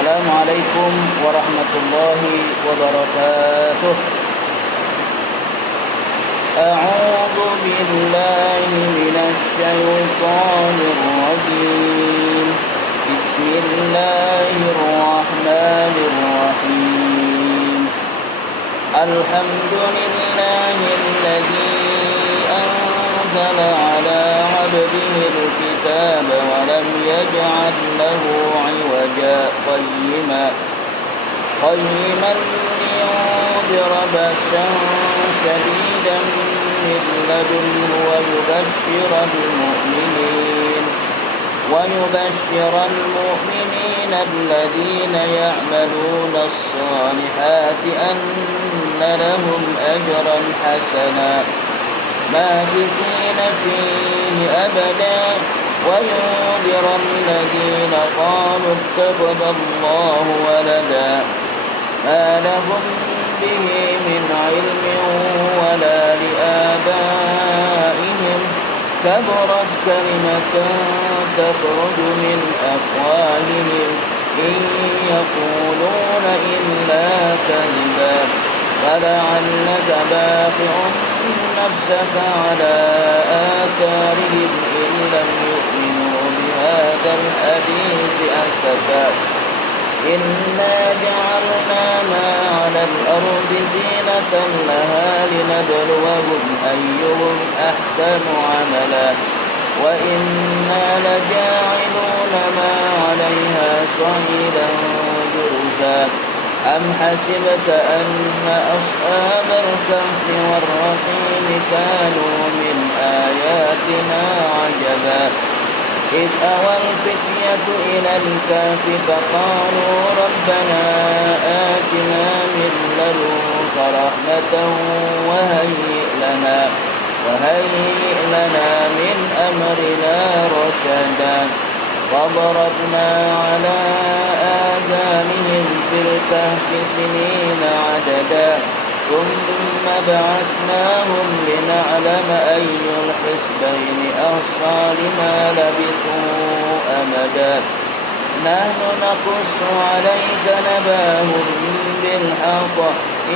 Assalamualaikum warahmatullahi wabarakatuh. A'udzu billahi minasy syaithanir rajim. Bismillahirrahmanirrahim. Alhamdulillahilladzi anzala 'ala 'abdihi al-kitaba wa lam yaj'al lahu 'iwaja قيما لينذر بأسا شديدا من لدنه ويبشر المؤمنين الذين يعملون الصالحات أن لهم أجرا حسنا ماكثين فيه أبدا وينذر الذين قالوا اتخذ الله ولدا ما لهم به من علم ولا لآبائهم كبرت كلمة تخرج من أفواههم إن يقولون إلا كذبا فلعلك باخع نفسك على آثارهم إن لم يؤمنوا بهذا الحديث أسفا إنا جعلنا ما على الأرض زينة لها لنبلوهم أيهم أحسن عملا وإنا لجاعلون ما عليها صعيدا جرزا أم حسبت أن أصحاب الكهف والرقيم كانوا من آياتنا عجبا إذ أوى الفتية إلى الكهف فقالوا ربنا آتنا من لدنك رحمة وهيئ لنا من أمرنا رشدا وضربنا على آذانهم في الكهف سنين عددا ثم بعثناهم لنعلم أي الحزبين أحصى لما لبثوا أمدا نحن نقص عليك نباهم بالحق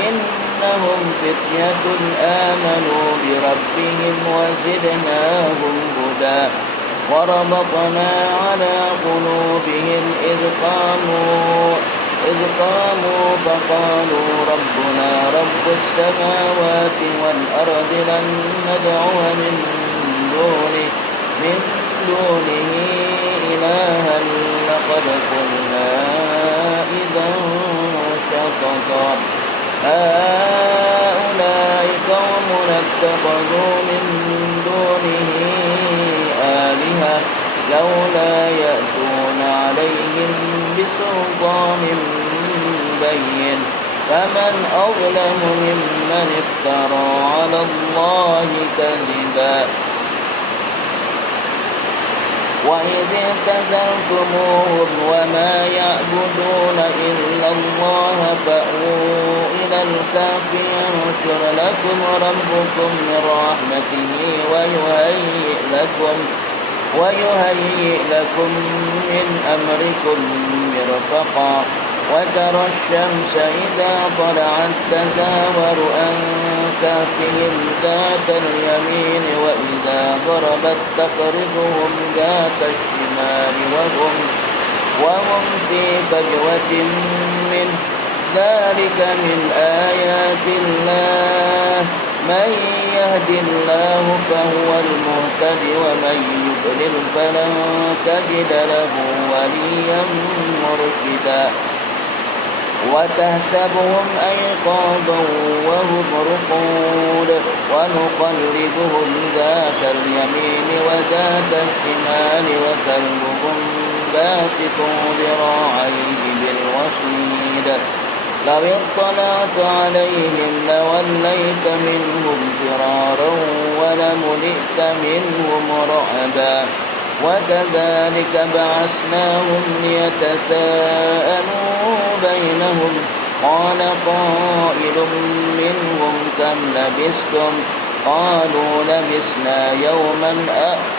إنهم فتية آمنوا بربهم وزدناهم هدى وربطنا على قلوبهم إذ قاموا فقالوا ربنا رب السماوات والأرض لن ندعو من دونه إلها لقد قلنا إذا شططا هؤلاء قومنا اتخذوا من دونه آلهة لولا يأتون عليهم بسلطان بين فمن أظلم ممن افترى على الله كذبا وإذ اعتزلتموهم وما يعبدون إلا الله فأووا إلى الكهف ينشر لكم ربكم من رحمته ويهيئ لكم من أمركم مرفقا وترى الشمس إذا طلعت تزاور عن كهفهم ذات اليمين وإذا غربت تقرضهم ذات الشمال وهم في فجوة منه ذلك من آيات الله من يهد الله فهو المهتد ومن يضلل فلن تجد له وليا مرشدا وتحسبهم أيقاظا وهم رقود ونقلبهم ذات اليمين وذات الشمال وكلبهم باسط ذراعيه بالوصيد لو اطلعت عليهم لوليت منهم فرارا ولملئت منهم رعبا وكذلك بعثناهم ليتساءلوا بينهم قال قائل منهم كم لبثتم قالوا لبثنا يوما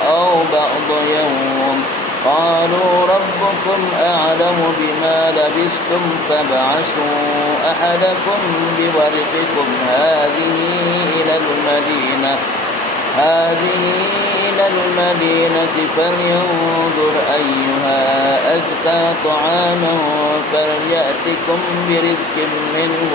أو بعض يوم قالوا ربكم أعلم بما لبثتم فابعثوا أحدكم بورقكم هذه إلى المدينة فلينظر أيها أزكى طعاما فليأتكم برزق منه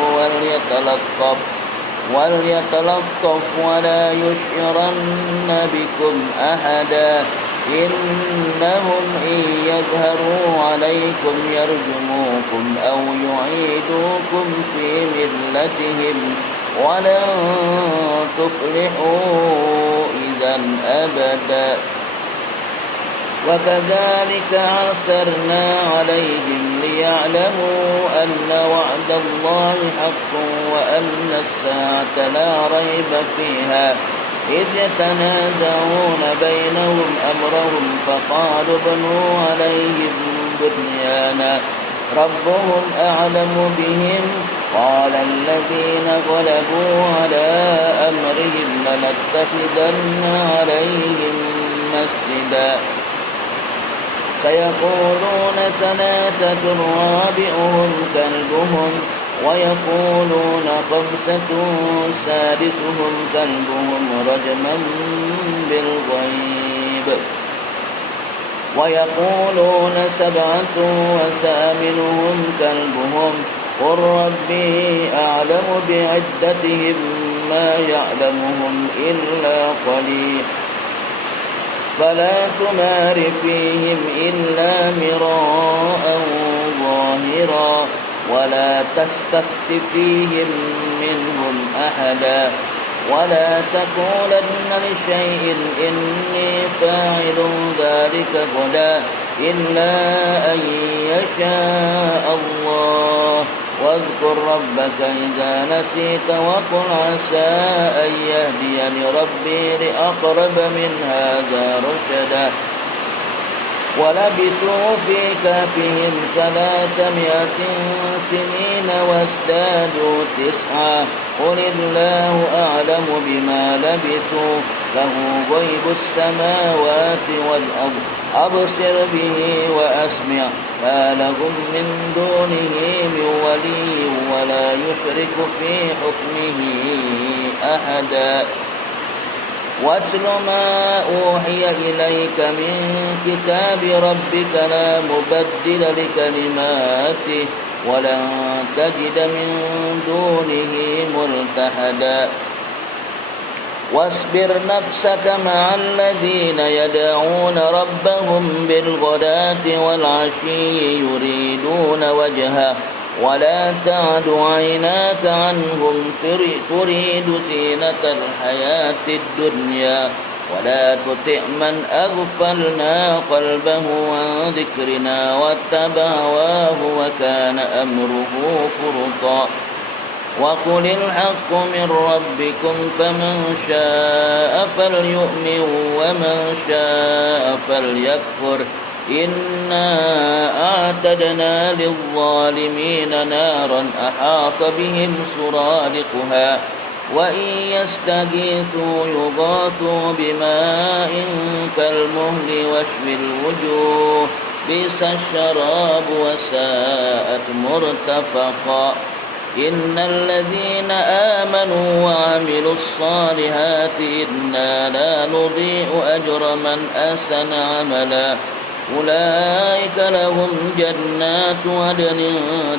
وليتلطف ولا يشعرن بكم أحدا إنهم إن يظهروا عليكم يرجموكم أو يعيدوكم في ملتهم ولن تفلحوا إذا أبدا وكذلك عسرنا عليهم ليعلموا أن وعد الله حق وأن الساعة لا ريب فيها إذ يتنازعون بينهم أمرهم فقالوا ابنوا عليهم بنيانا ربهم أعلم بهم قال الذين غلبوا على أمرهم لنتخذن عليهم مسجدا سيقولون ثلاثة رابعهم كلبهم ويقولون خمسة سادسهم كلبهم رجما بالغيب ويقولون سبعة وثامنهم كلبهم قل ربي أعلم بعدتهم ما يعلمهم إلا قليل فلا تمار فيهم إلا مراء ظاهرا ولا تستفت فيهم منهم أحدا ولا تقولن لشيء إني فاعل ذلك غدا إلا أن يشاء الله واذكر ربك إذا نسيت وقل عسى أن يهديني ربي لأقرب من هذا رشدا ولبثوا في كهفهم 300 سنين وازدادوا 9 قل الله أعلم بما لبثوا له غيب السماوات والأرض أبصر به وأسمع ما لهم من دونه من ولي ولا يشرك في حكمه أحدا واتل ما أوحي إليك من كتاب ربك لا مبدل لكلماته ولن تجد من دونه ملتحدا واصبر نفسك مع الذين يدعون ربهم بالغداة والعشي يريدون وجهه ولا تعد عيناك عنهم تريد زينة الحياة الدنيا ولا تطع من أغفلنا قلبه عن ذكرنا واتبع هواه وكان أمره فرطا وقل الحق من ربكم فمن شاء فليؤمن ومن شاء فليكفر إنا أعتدنا للظالمين نارا أحاط بهم سرادقها وإن يستغيثوا يغاثوا بماء كالمهل واشف الوجوه بئس الشراب وساءت مرتفقا إن الذين آمنوا وعملوا الصالحات إنا لا نضيع أجر من أحسن عملا أولئك لهم جنات عدن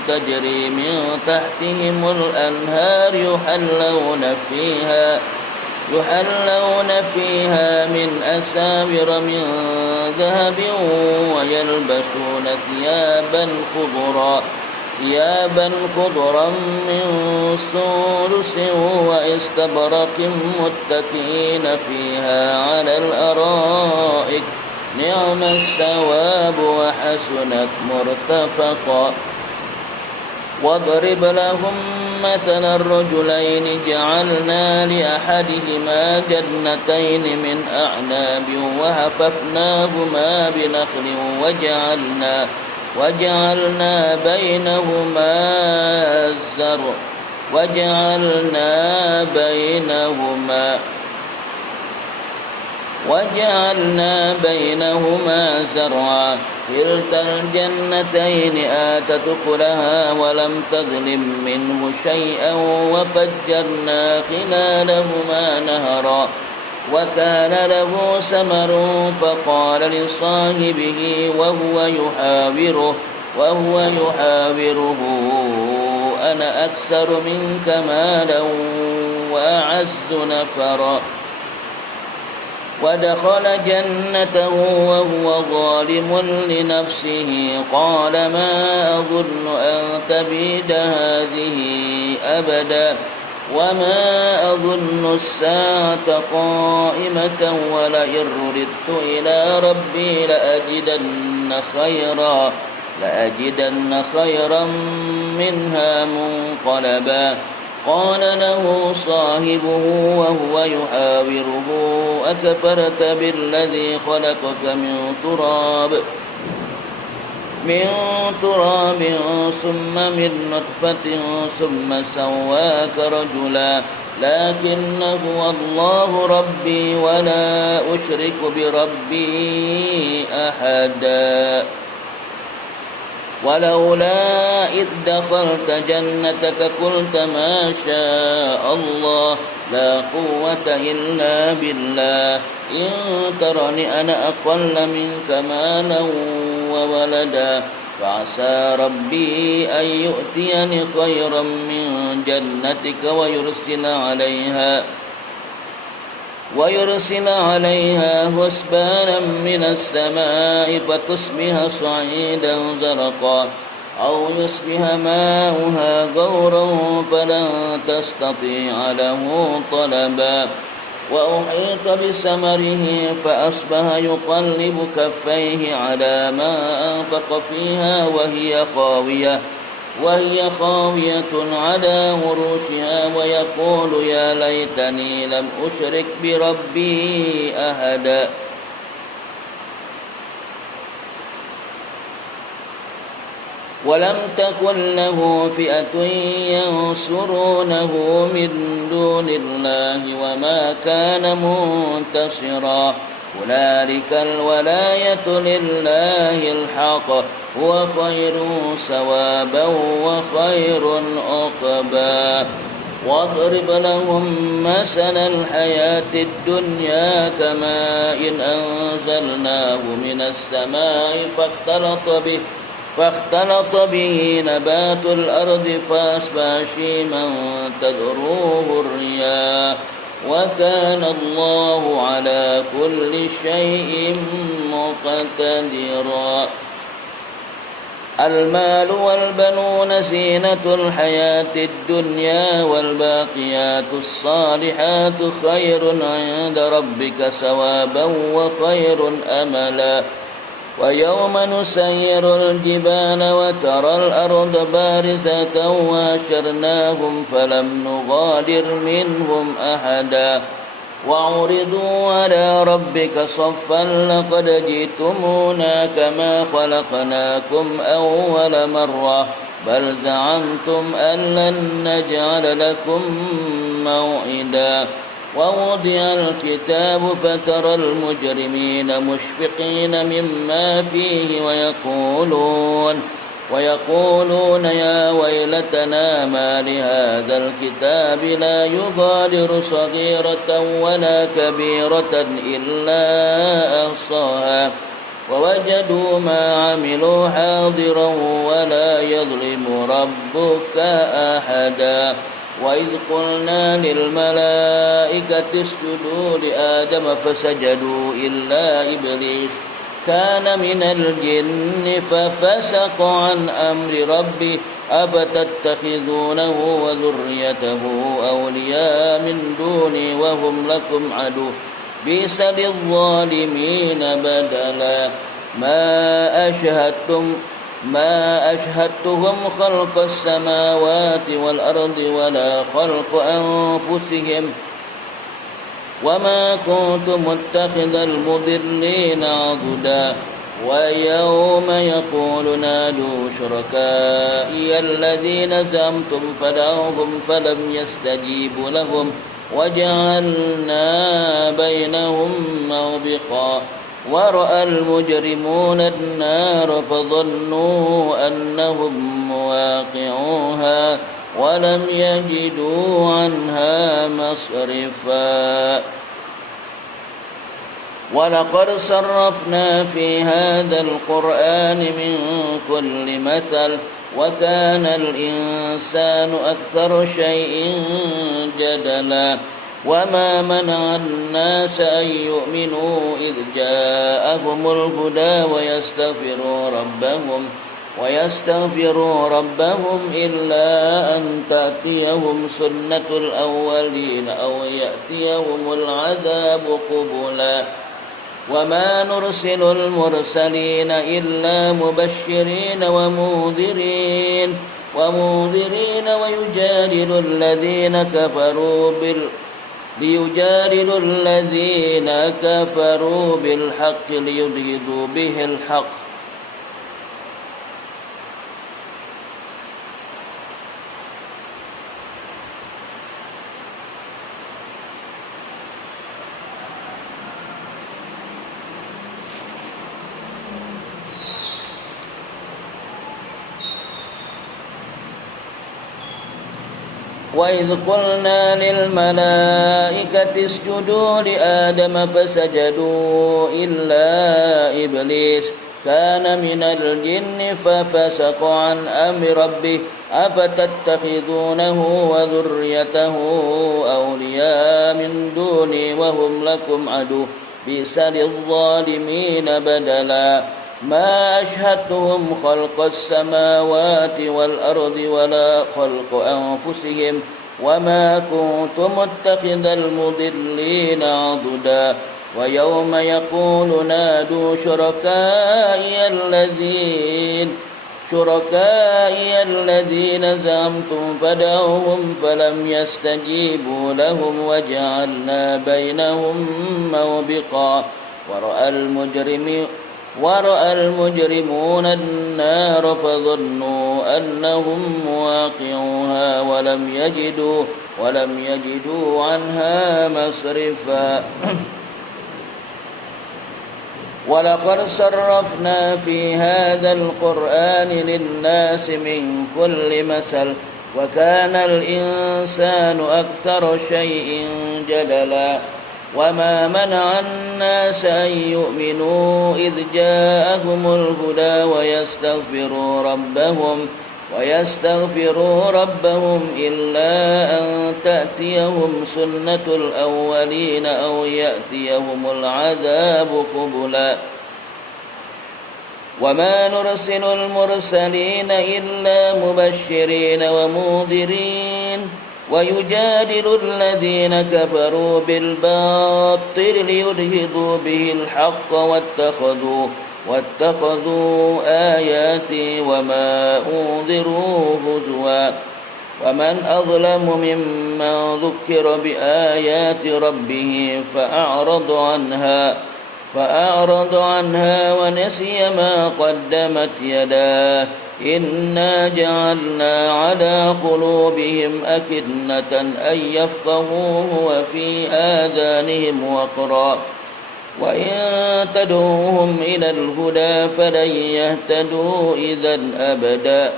تجري من تحتهم الأنهار يحلون فيها من أساور من ذهب ويلبسون ثيابا خضرا من سندس واستبرق متكئين فيها على الأرائك نعم الثواب وحسنت مرتفقا واضرب لهم مثلا الرجلين جعلنا لأحدهما جنتين من أعناب وحففناهما بنخل وجعلنا وجعلنا بينهما زرعا كلتا الجنتين آتت أكلها ولم تظلم منه شيئا وفجرنا خلالهما نهرا وكان له ثمر فقال لصاحبه وهو يحاوره أنا أكثر منك مالا وأعز نفرا ودخل جنته وهو ظالم لنفسه قال ما أظن أن تبيد هذه أبدا وما أظن الساعة قائمة ولئن رددت إلى ربي لأجدن خيرا منها منقلبا قال له صاحبه وهو يحاوره أكفرت بالذي خلقك من تراب ثم من نطفة ثم سواك رجلا لكن هو الله ربي ولا أشرك بربي أحدا ولولا إذ دخلت جنتك قلت ما شاء الله لا قوة إلا بالله إن ترني أنا أقل منك مالا وولدا فعسى ربي أن يؤتيني خيرا من جنتك ويرسل عليها حسبانا من السماء فتصبح صعيدا زرقا أو يصبح ماؤها غورا فلن تستطيع له طلبا وأحيط بثمره فأصبح يقلب كفيه على ما أنفق فيها وهي خاوية على عروشها ويقول يا ليتني لم أشرك بربي أحدا ولم تكن له فئة ينصرونه من دون الله وما كان منتصرا هنالك الولاية لله الحق هو خير ثوابا وخير عقبا واضرب لهم مثل الحياة الدنيا كماء أنزلناه من السماء فاختلط به نبات الأرض فأصبح شيما تذروه الرياح وكان الله على كل شيء مقتدرا المال والبنون زينة الحياة الدنيا والباقيات الصالحات خير عند ربك ثوابا وخير أملا ويوم نسير الجبال وترى الأرض بارزة وحشرناهم فلم نغادر منهم أحدا وعرضوا على ربك صفا لقد جئتمونا كما خلقناكم أول مرة بل زعمتم أن لن نجعل لكم موعدا ووضع الكتاب فترى المجرمين مشفقين مما فيه ويقولون يا ويلتنا ما لهذا الكتاب لا يغادر صغيرة ولا كبيرة إلا أحصاها ووجدوا ما عملوا حاضرا ولا يظلم ربك أحدا وإذ قلنا للملائكة اسجدوا لآدم فسجدوا إلا إبليس كان من الجن ففسق عن أمر ربه أفتتخذونه وذريته أولياء من دوني وهم لكم عدو بئس للظالمين بدلا ما أشهدتهم خلق السماوات والأرض ولا خلق أنفسهم وما كنت متخذ المضلين عضدا ويوم يقول نادوا شركائي الذين زعمتم فدعوهم فلم يستجيبوا لهم وجعلنا بينهم موبقا ورأى المجرمون النار فظنوا أنهم مواقعوها ولم يجدوا عنها مصرفا ولقد صرفنا في هذا القرآن من كل مثل وكان الإنسان أكثر شيء جدلا وما منع الناس أن يؤمنوا إذ جاءهم الهدى ويستغفروا ربهم إلا أن تأتيهم سنة الأولين أو يأتيهم العذاب قبلا وما نرسل المرسلين إلا مبشرين ومنذرين ويجادل الذين كفروا بالحق ليدحضوا به الحق وإذ قلنا للملائكة اسجدوا لآدم فسجدوا إلا إبليس كان من الجن ففسق عن أمر ربه أفتتخذونه وذريته أولياء من دوني وهم لكم عدو بئس للظالمين بدلا ما أشهدتهم خلق السماوات والأرض ولا خلق أنفسهم وما كنت متخذ المضلين عضدا ويوم يقول نادوا شركائي الذين زعمتم فدعوهم فلم يستجيبوا لهم وجعلنا بينهم موبقا ورأى المجرمون النار فظنوا أنهم مواقعوها ولم يجدوا عنها مصرفا ولقد صرفنا في هذا القرآن للناس من كل مثل وكان الإنسان أكثر شيء جدلا وما منع الناس أن يؤمنوا إذ جاءهم الهدى ويستغفروا ربهم إلا أن تأتيهم سنة الأولين أو يأتيهم العذاب قبلا وما نرسل المرسلين إلا مبشرين ومنذرين ويجادل الذين كفروا بالباطل ليدحضوا به الحق واتخذوا آياتي وما أنذروا هزوا ومن أظلم ممن ذكر بآيات ربه فأعرض عنها ونسي ما قدمت يداه إنا جعلنا على قلوبهم أكنة أن يفقهوه وفي آذانهم وقرا وإن تدعوهم إلى الهدى فلن يهتدوا إذا أبدا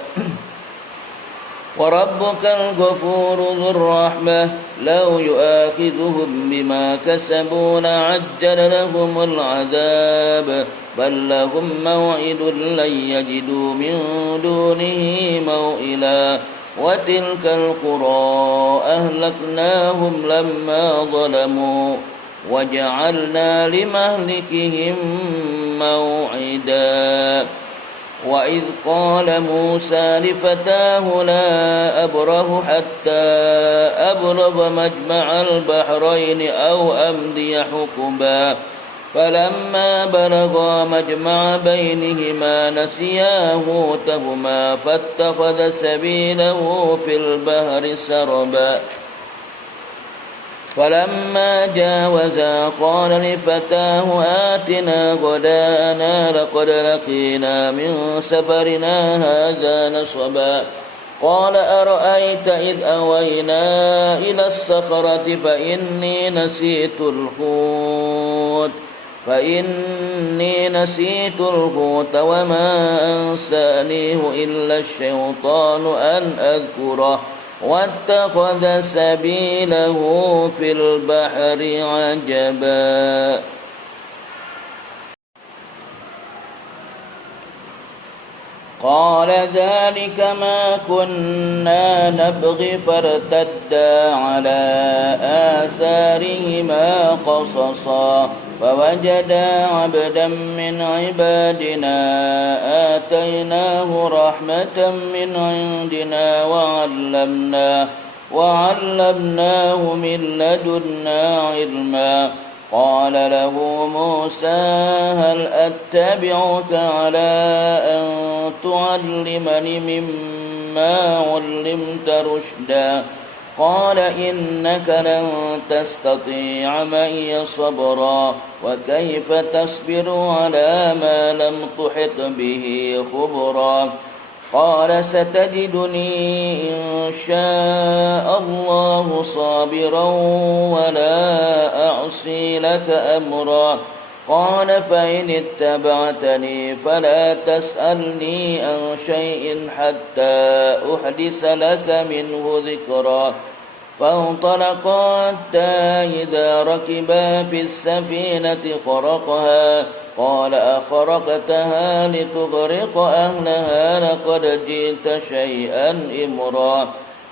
وربك الغفور ذو الرحمة لو يؤاخذهم بما كسبوا لعجل لهم العذاب بل لهم موعد لن يجدوا من دونه موئلا وتلك القرى أهلكناهم لما ظلموا وجعلنا لمهلكهم موعدا وإذ قال موسى لفتاه لا أبره حتى أبلغ مجمع البحرين أو أمضي حقبا فلما بلغا مجمع بينهما نسيا حوتهما فاتخذ سبيله في البحر سربا فلما جاوزا قال لفتاه آتنا غداءنا لقد لقينا من سفرنا هذا نصبا قال أرأيت إذ أوينا إلى الصخرة فإني نسيت الحوت وما أنسانيه إلا الشيطان أن أذكره واتخذ سبيله في البحر عجبا قال ذلك ما كنا نبغي فارتدا على آثارهما قصصا فوجدا عبدا من عبادنا آتيناه رحمة من عندنا وعلمناه من لدنا علما قال له موسى هل أتبعك على أن تعلمني مما علمت رشدا قال إنك لن تستطيع معي صبرا وكيف تصبر على ما لم تحط به خبرا قال ستجدني إن شاء الله صابرا ولا أعصي لك أمرا قال فإن اتبعتني فلا تسألني عن شيء حتى أحدث لك منه ذكرا فانطلقا حتى إذا ركبا في السفينة خرقها قال أخرقتها لتغرق أهلها لقد جئت شيئا إمرا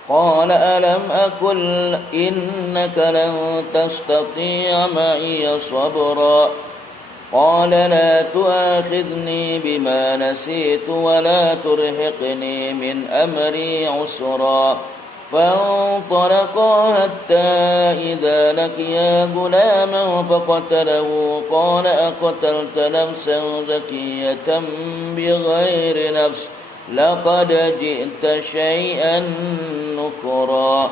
قال ألم أقل إنك لن تستطيع معي صبرا قال لا تؤاخذني بما نسيت ولا ترهقني من أمري عسرا فانطلقا حتى إذا لقيا غلاما فقتله قال أقتلت نفسا زكية بغير نفس لقد جئت شيئا نكرا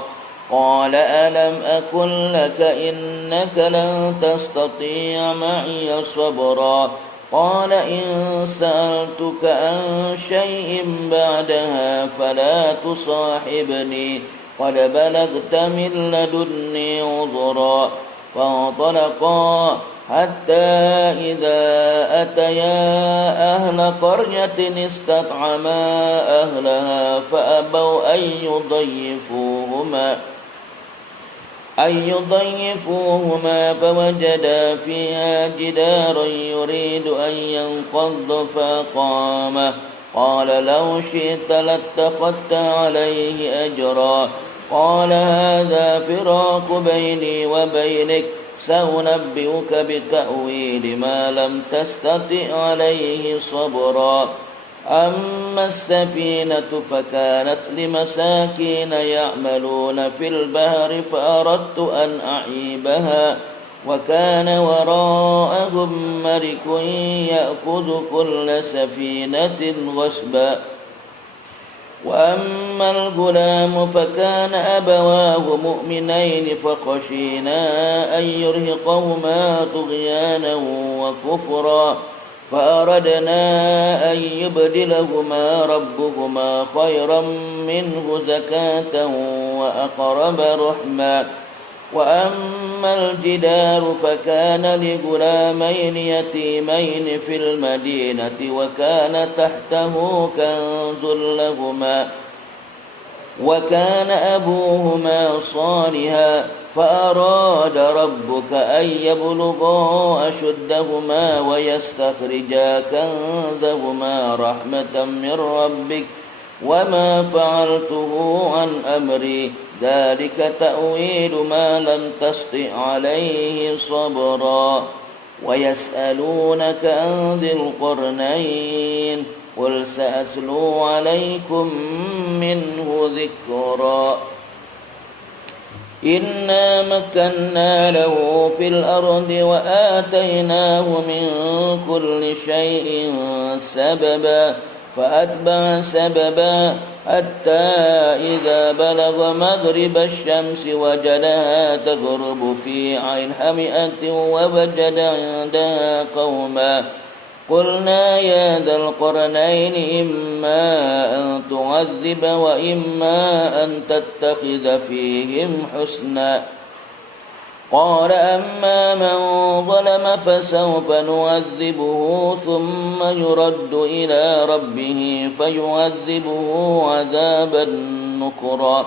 قال ألم أقل لك إنك لن تستطيع معي صبرا قال إن سألتك عن شيء بعدها فلا تصاحبني قد بلغت من لدني عذرا فانطلقا حتى إذا أتيا أهل قرية استطعما أهلها فأبوا أن يضيفوهما فوجدا فيها جدارا يريد أن ينقض فقامه قال لو شئت لاتخذت عليه أجرا قال هذا فراق بيني وبينك سأنبئك بتأويل ما لم تستطع عليه صبرا أما السفينة فكانت لمساكين يعملون في البحر فأردت أن أعيبها وكان وراءهم ملك يأخذ كل سفينة غصبا وأما الغلام فكان أبواه مؤمنين فخشينا أن يرهقهما طغيانا وكفرا فأردنا أن يبدلهما ربهما خيرا منه زكاة وأقرب رحما وأما الجدار فكان لغلامين يتيمين في المدينة وكان تحته كنز لهما وكان أبوهما صالحا فأراد ربك أن يبلغا أشدهما ويستخرجا كنزهما رحمة من ربك وما فعلته عن أمري ذلك تأويل ما لم تسطع عليه صبرا ويسألونك عن ذي القرنين قل سأتلو عليكم منه ذكرا إنا مكنا له في الأرض وآتيناه من كل شيء سببا فأتبع سببا حتى إذا بلغ مغرب الشمس وجدها تغرب في عين حمئة ووجد عندها قوما قلنا يا ذا القرنين إما أن تعذب تعذب وإما أن تتخذ فيهم حسنا. قال أما من ظلم فسوف نعذبه ثم يرد إلى ربه فيعذبه عذابا نكرا.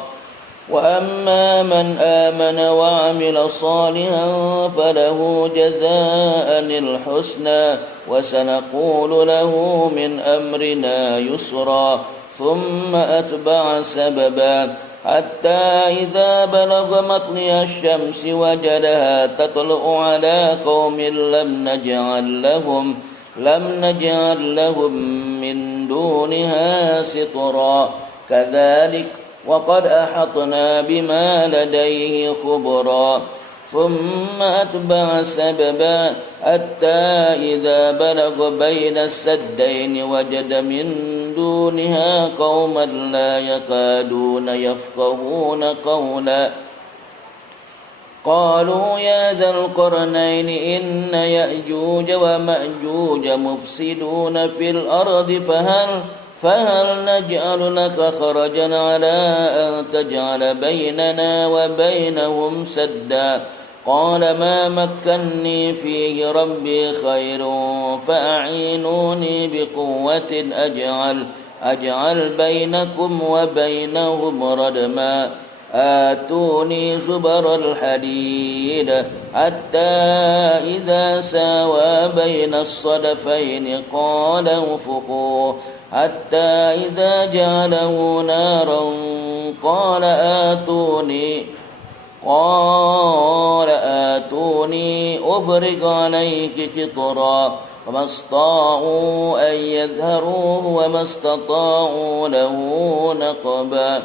وأما من آمن وعمل صالحا فله جزاء الحسنى وسنقول له من أمرنا يسرا. ثم أتبع سببا حتى إذا بلغ مطلع الشمس وجدها تطلع على قوم لم نجعل لهم من دونها سترا. كذلك وقد أحطنا بما لديه خبرا. ثم أتبع سببا حتى إذا بلغ بين السدين وجد من دونها قوما لا يكادون يفقهون قولا. قالوا يا ذا القرنين إن يأجوج ومأجوج مفسدون في الأرض فهل نجعل لك خرجا على أن تجعل بيننا وبينهم سدا. قال ما مكني فيه ربي خير فأعينوني بقوة أجعل بينكم وبينهم ردما. آتوني زبر الحديد حتى إذا ساوى بين الصدفين قال انفخوا حتى إذا جعله نارا قال آتوني أفرغ عليك قطرا. فما استطاعوا أن يظهروه وما استطاعوا له نقبا.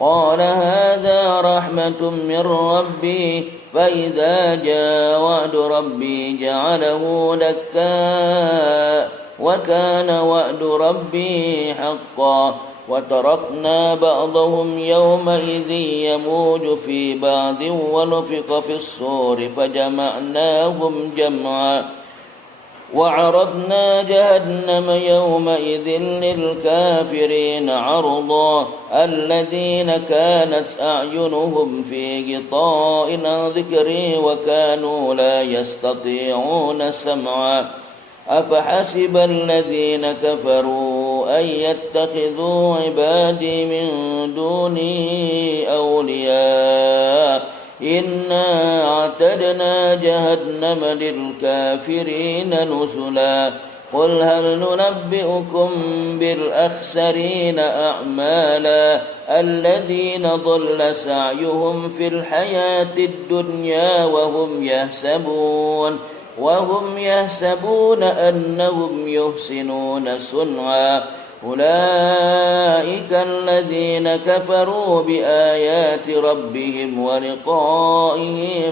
قال هذا رحمة من ربي فإذا جاء وعد ربي جعله دكا وكان وعد ربي حقا. وتركنا بعضهم يومئذ يموج في بعض ونفخ في الصور فجمعناهم جمعا. وعرضنا جهنم يومئذ للكافرين عرضا. الذين كانت أعينهم في غطاء عن ذكري وكانوا لا يستطيعون سمعا. أفحسب الذين كفروا أن يتخذوا عبادي من دوني أولياء إنا أعتدنا جهنم للكافرين نزلا. قل هل ننبئكم بالأخسرين أعمالا الذين ضل سعيهم في الحياة الدنيا وهم يحسبون أنهم يحسنون صنعا. أولئك الذين كفروا بآيات ربهم ولقائه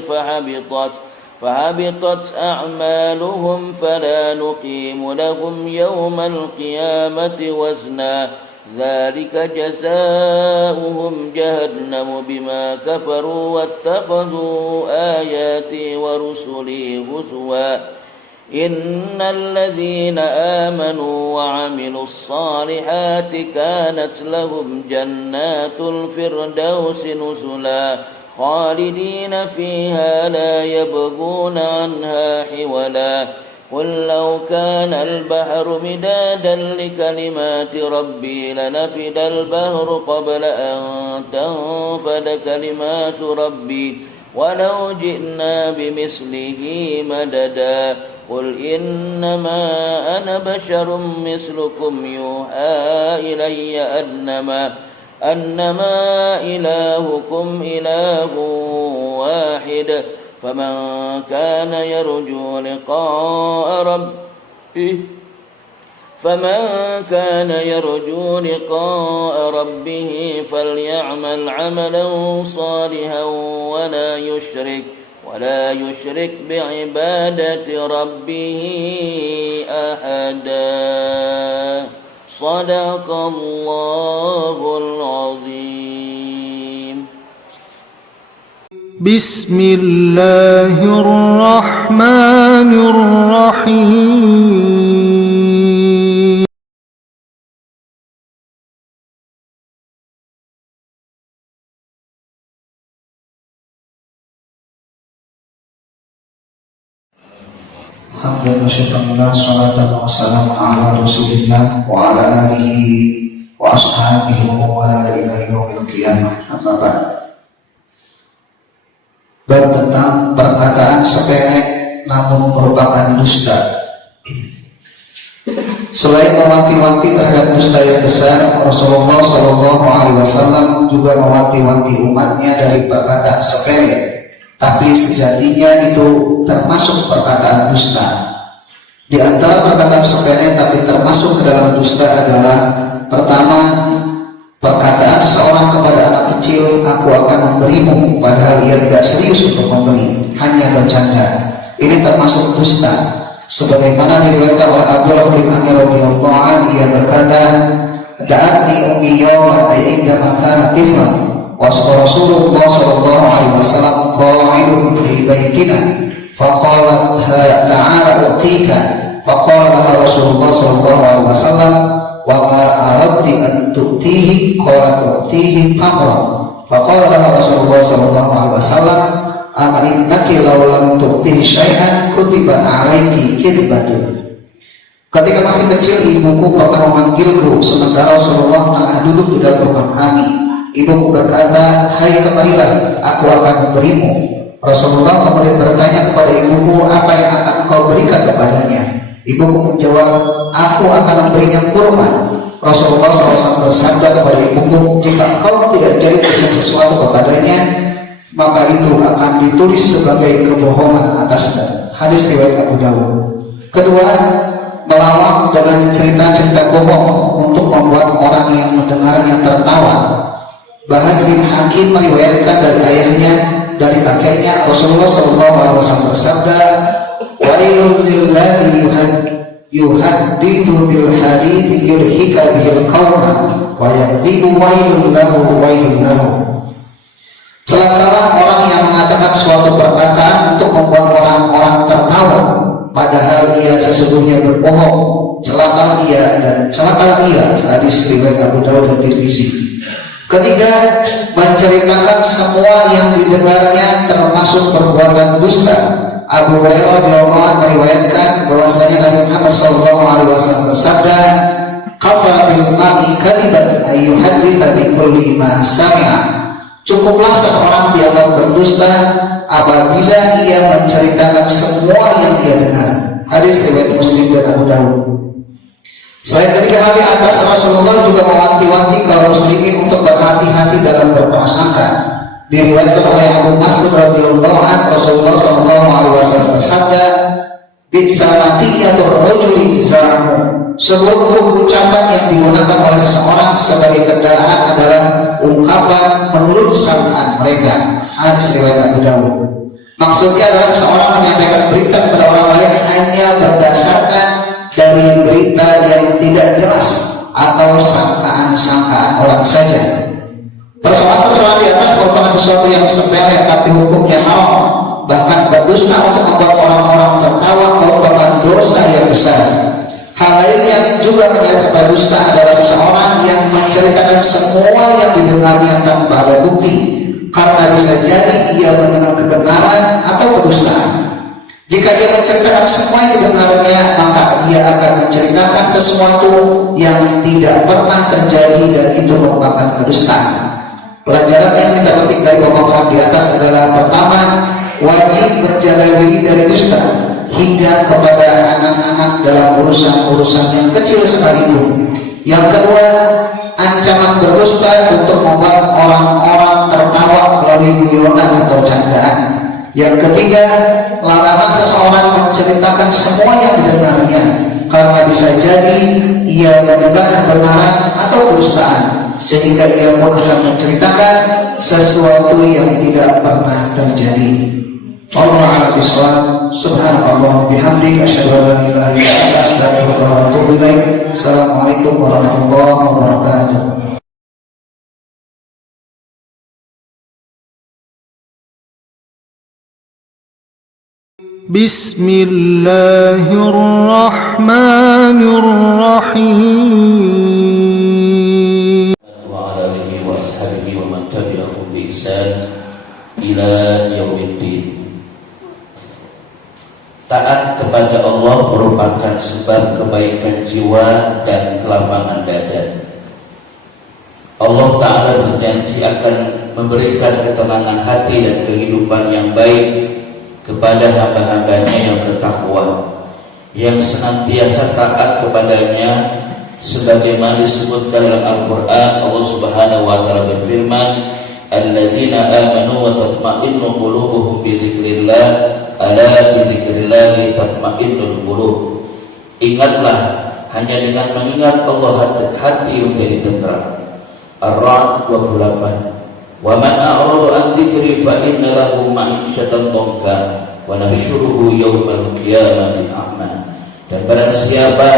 فحبطت أعمالهم فلا نقيم لهم يوم القيامة وزنا. ذلك جزاؤهم جهنم بما كفروا واتخذوا آياتي ورسلي هزوا. إن الذين آمنوا وعملوا الصالحات كانت لهم جنات الفردوس نزلا خالدين فيها لا يبغون عنها حولا. قل لو كان البحر مدادا لكلمات ربي لنفد البحر قبل أن تنفد كلمات ربي ولو جئنا بمثله مددا. قل إنما أنا بشر مثلكم يوحى إلي أنما إلهكم إله واحد. فمن كان يرجو لقاء ربه فليعمل عملا صالحا ولا يشرك بعبادة ربه أحدا. صدق الله العظيم. بسم الله الرحمن الرحيم. Hamdan wa syukranillah, salatan wa salam ala rasulillah wa ala alihi wa ashabihi wa wala ila yaumil qiyamah. Amma ba'd. Bab tentang perkataan sepele namun merupakan dusta. Selain mewanti-wanti terhadap dusta yang besar, Rasulullah SAW juga mewanti-wanti umatnya dari perkataan sepele, tapi sejatinya itu termasuk perkataan dusta. Di antara perkataan sepele tapi termasuk ke dalam dusta adalah: pertama, perkataan seseorang kepada anak kecil, "Aku akan memberimu," padahal ia tidak serius untuk memberi, hanya bercanda. Ini termasuk dusta. Sebagaimana diriwayatkan oleh Abdullah bin Amir radhiyallahu anhu, ia berkata, "Da'atni ummi yawman inda makana tiflan wa Rasulullah sallallahu alaihi wasallam qa'idun fi baitina faqalat ta'ala utika faqala laha Rasulullah sallallahu alaihi wasallam wa ma aradti an tu'tihi qalat tu'tihi tamran faqala laha Rasulullah sallallahu alaihi wasallam ama innaki law lam tu'tihi syai'an kutibat 'alaiki kidbatun." Ketika masih kecil, ibuku pernah memanggilku sementara Rasulullah tengah duduk di dalam rumah kami. Ibuku berkata, "Hai, kemarilah, aku akan memberimu." Rasulullah kemudian bertanya kepada ibuku, "Apa yang akan kau berikan kepadanya?" Ibuku menjawab, "Aku akan memberinya kurma." Rasulullah SAW bersabda kepada ibuku, "Jika kau tidak jadi berikan sesuatu kepadanya, maka itu akan ditulis sebagai kebohongan atasnya." Hadis riwayat Abu Dawud. Kedua, melawak dengan cerita-cerita bohong untuk membuat orang yang mendengarnya tertawa. Bahas bin Hakim meriwayatkan dari ayahnya, dari kakeknya, Rasulullah SAW bersabda, "Wailul lillahi yuhaddithu bil hadithi yurhika bihil qawma wa yakdibu wailul lahu." Celakalah orang yang mengatakan suatu perkataan untuk membuat orang-orang tertawa, padahal ia sesungguhnya berbohong. Celakalah ia dan celakalah ia. Hadis riwayat Abu Dawud dan Tirmizi. Ketiga, menceritakan semua yang didengarnya termasuk perbuatan dusta. Abu Hurairah radhiyallahu anhu meriwayatkan bahwasanya Nabi Muhammad SAW bersabda, "Kafa bil mar'i kadiban ay yuhadditha bi kulli ma sami'a." Cukuplah seseorang dianggap berdusta apabila ia menceritakan semua yang dia dengar. Hadis riwayat Muslim dan Abu Dawud. Selain ketiga hal di atas, Rasulullah juga mewanti-wanti kaum muslimin untuk berhati-hati dalam berprasangka. Diriwayatkan oleh Abu Mas'ud radhiyallahu anhu, Rasulullah SAW bersabda, "Bisa matiyatur rajuli za'mu." Seluruh ucapan yang digunakan oleh seseorang sebagai kendaraan adalah ungkapan menurut sangkaan mereka. Hadis riwayat Abu Dawud. Maksudnya adalah seseorang menyampaikan berita kepada orang lain hanya berdasarkan dari berita yang tidak jelas atau sangkaan-sangkaan orang saja. Persoalan-persoalan di atas merupakan sesuatu yang sepele tapi hukumnya haram. Bahkan berdusta untuk membuat orang-orang tertawa merupakan dosa yang besar. Hal lain yang juga menyeret kepada dusta adalah seseorang yang menceritakan semua yang didengarnya tanpa ada bukti, karena bisa jadi ia mendengar kebenaran atau kedustaan. Jika ia menceritakan semua yang didengarnya, maka ia akan menceritakan sesuatu yang tidak pernah terjadi dan itu merupakan kedustaan. Pelajaran yang kita petik dari pemaparan di atas adalah: pertama, wajib berjaga diri dari dusta hingga kepada anak-anak dalam urusan-urusan yang kecil sekalipun. Yang kedua, ancaman berdusta untuk membuat orang-orang tertawa melalui guyonan atau candaan. Yang ketiga, larangan seseorang menceritakan semua yang didengarnya, karena bisa jadi ia mendengar kebenaran atau kedustaan, sehingga ia pun akan menceritakan sesuatu yang tidak pernah terjadi. Allah a'lam bishawab. Subhanallah bihamdihi, asyhadu an la ilaha illa anta, astaghfiruka wa atubu ilaik. Assalamualaikum warahmatullahi wabarakatuh. Bismillahirrahmanirrahim. Wa ala alihi wa ashabihi wa man tabi'ahum bi ihsan ila yaumiddin. Taat kepada Allah merupakan sebab kebaikan jiwa dan kelapangan dada. Allah Ta'ala berjanji akan memberikan ketenangan hati dan kehidupan yang baik kepada hamba-hambanya yang bertakwa, yang senantiasa taat kepadanya, sebagaimana disebutkan dalam Al-Quran. Allah Subhanahu wa Ta'ala berfirman, alladzina amanu wa tatma'innu qulubuhum bi dzikrillah, ala bi dzikrillah tatma'innul qulub. Ingatlah, hanya dengan mengingat Allah hati menjadi tentram. Ar-Ra'd 28. Wa man a'rada an dzikri fa inna lahu ma'isyatan dhanka wa nahsyuruhu yaumal qiyamati a'ma. Dan barang siapa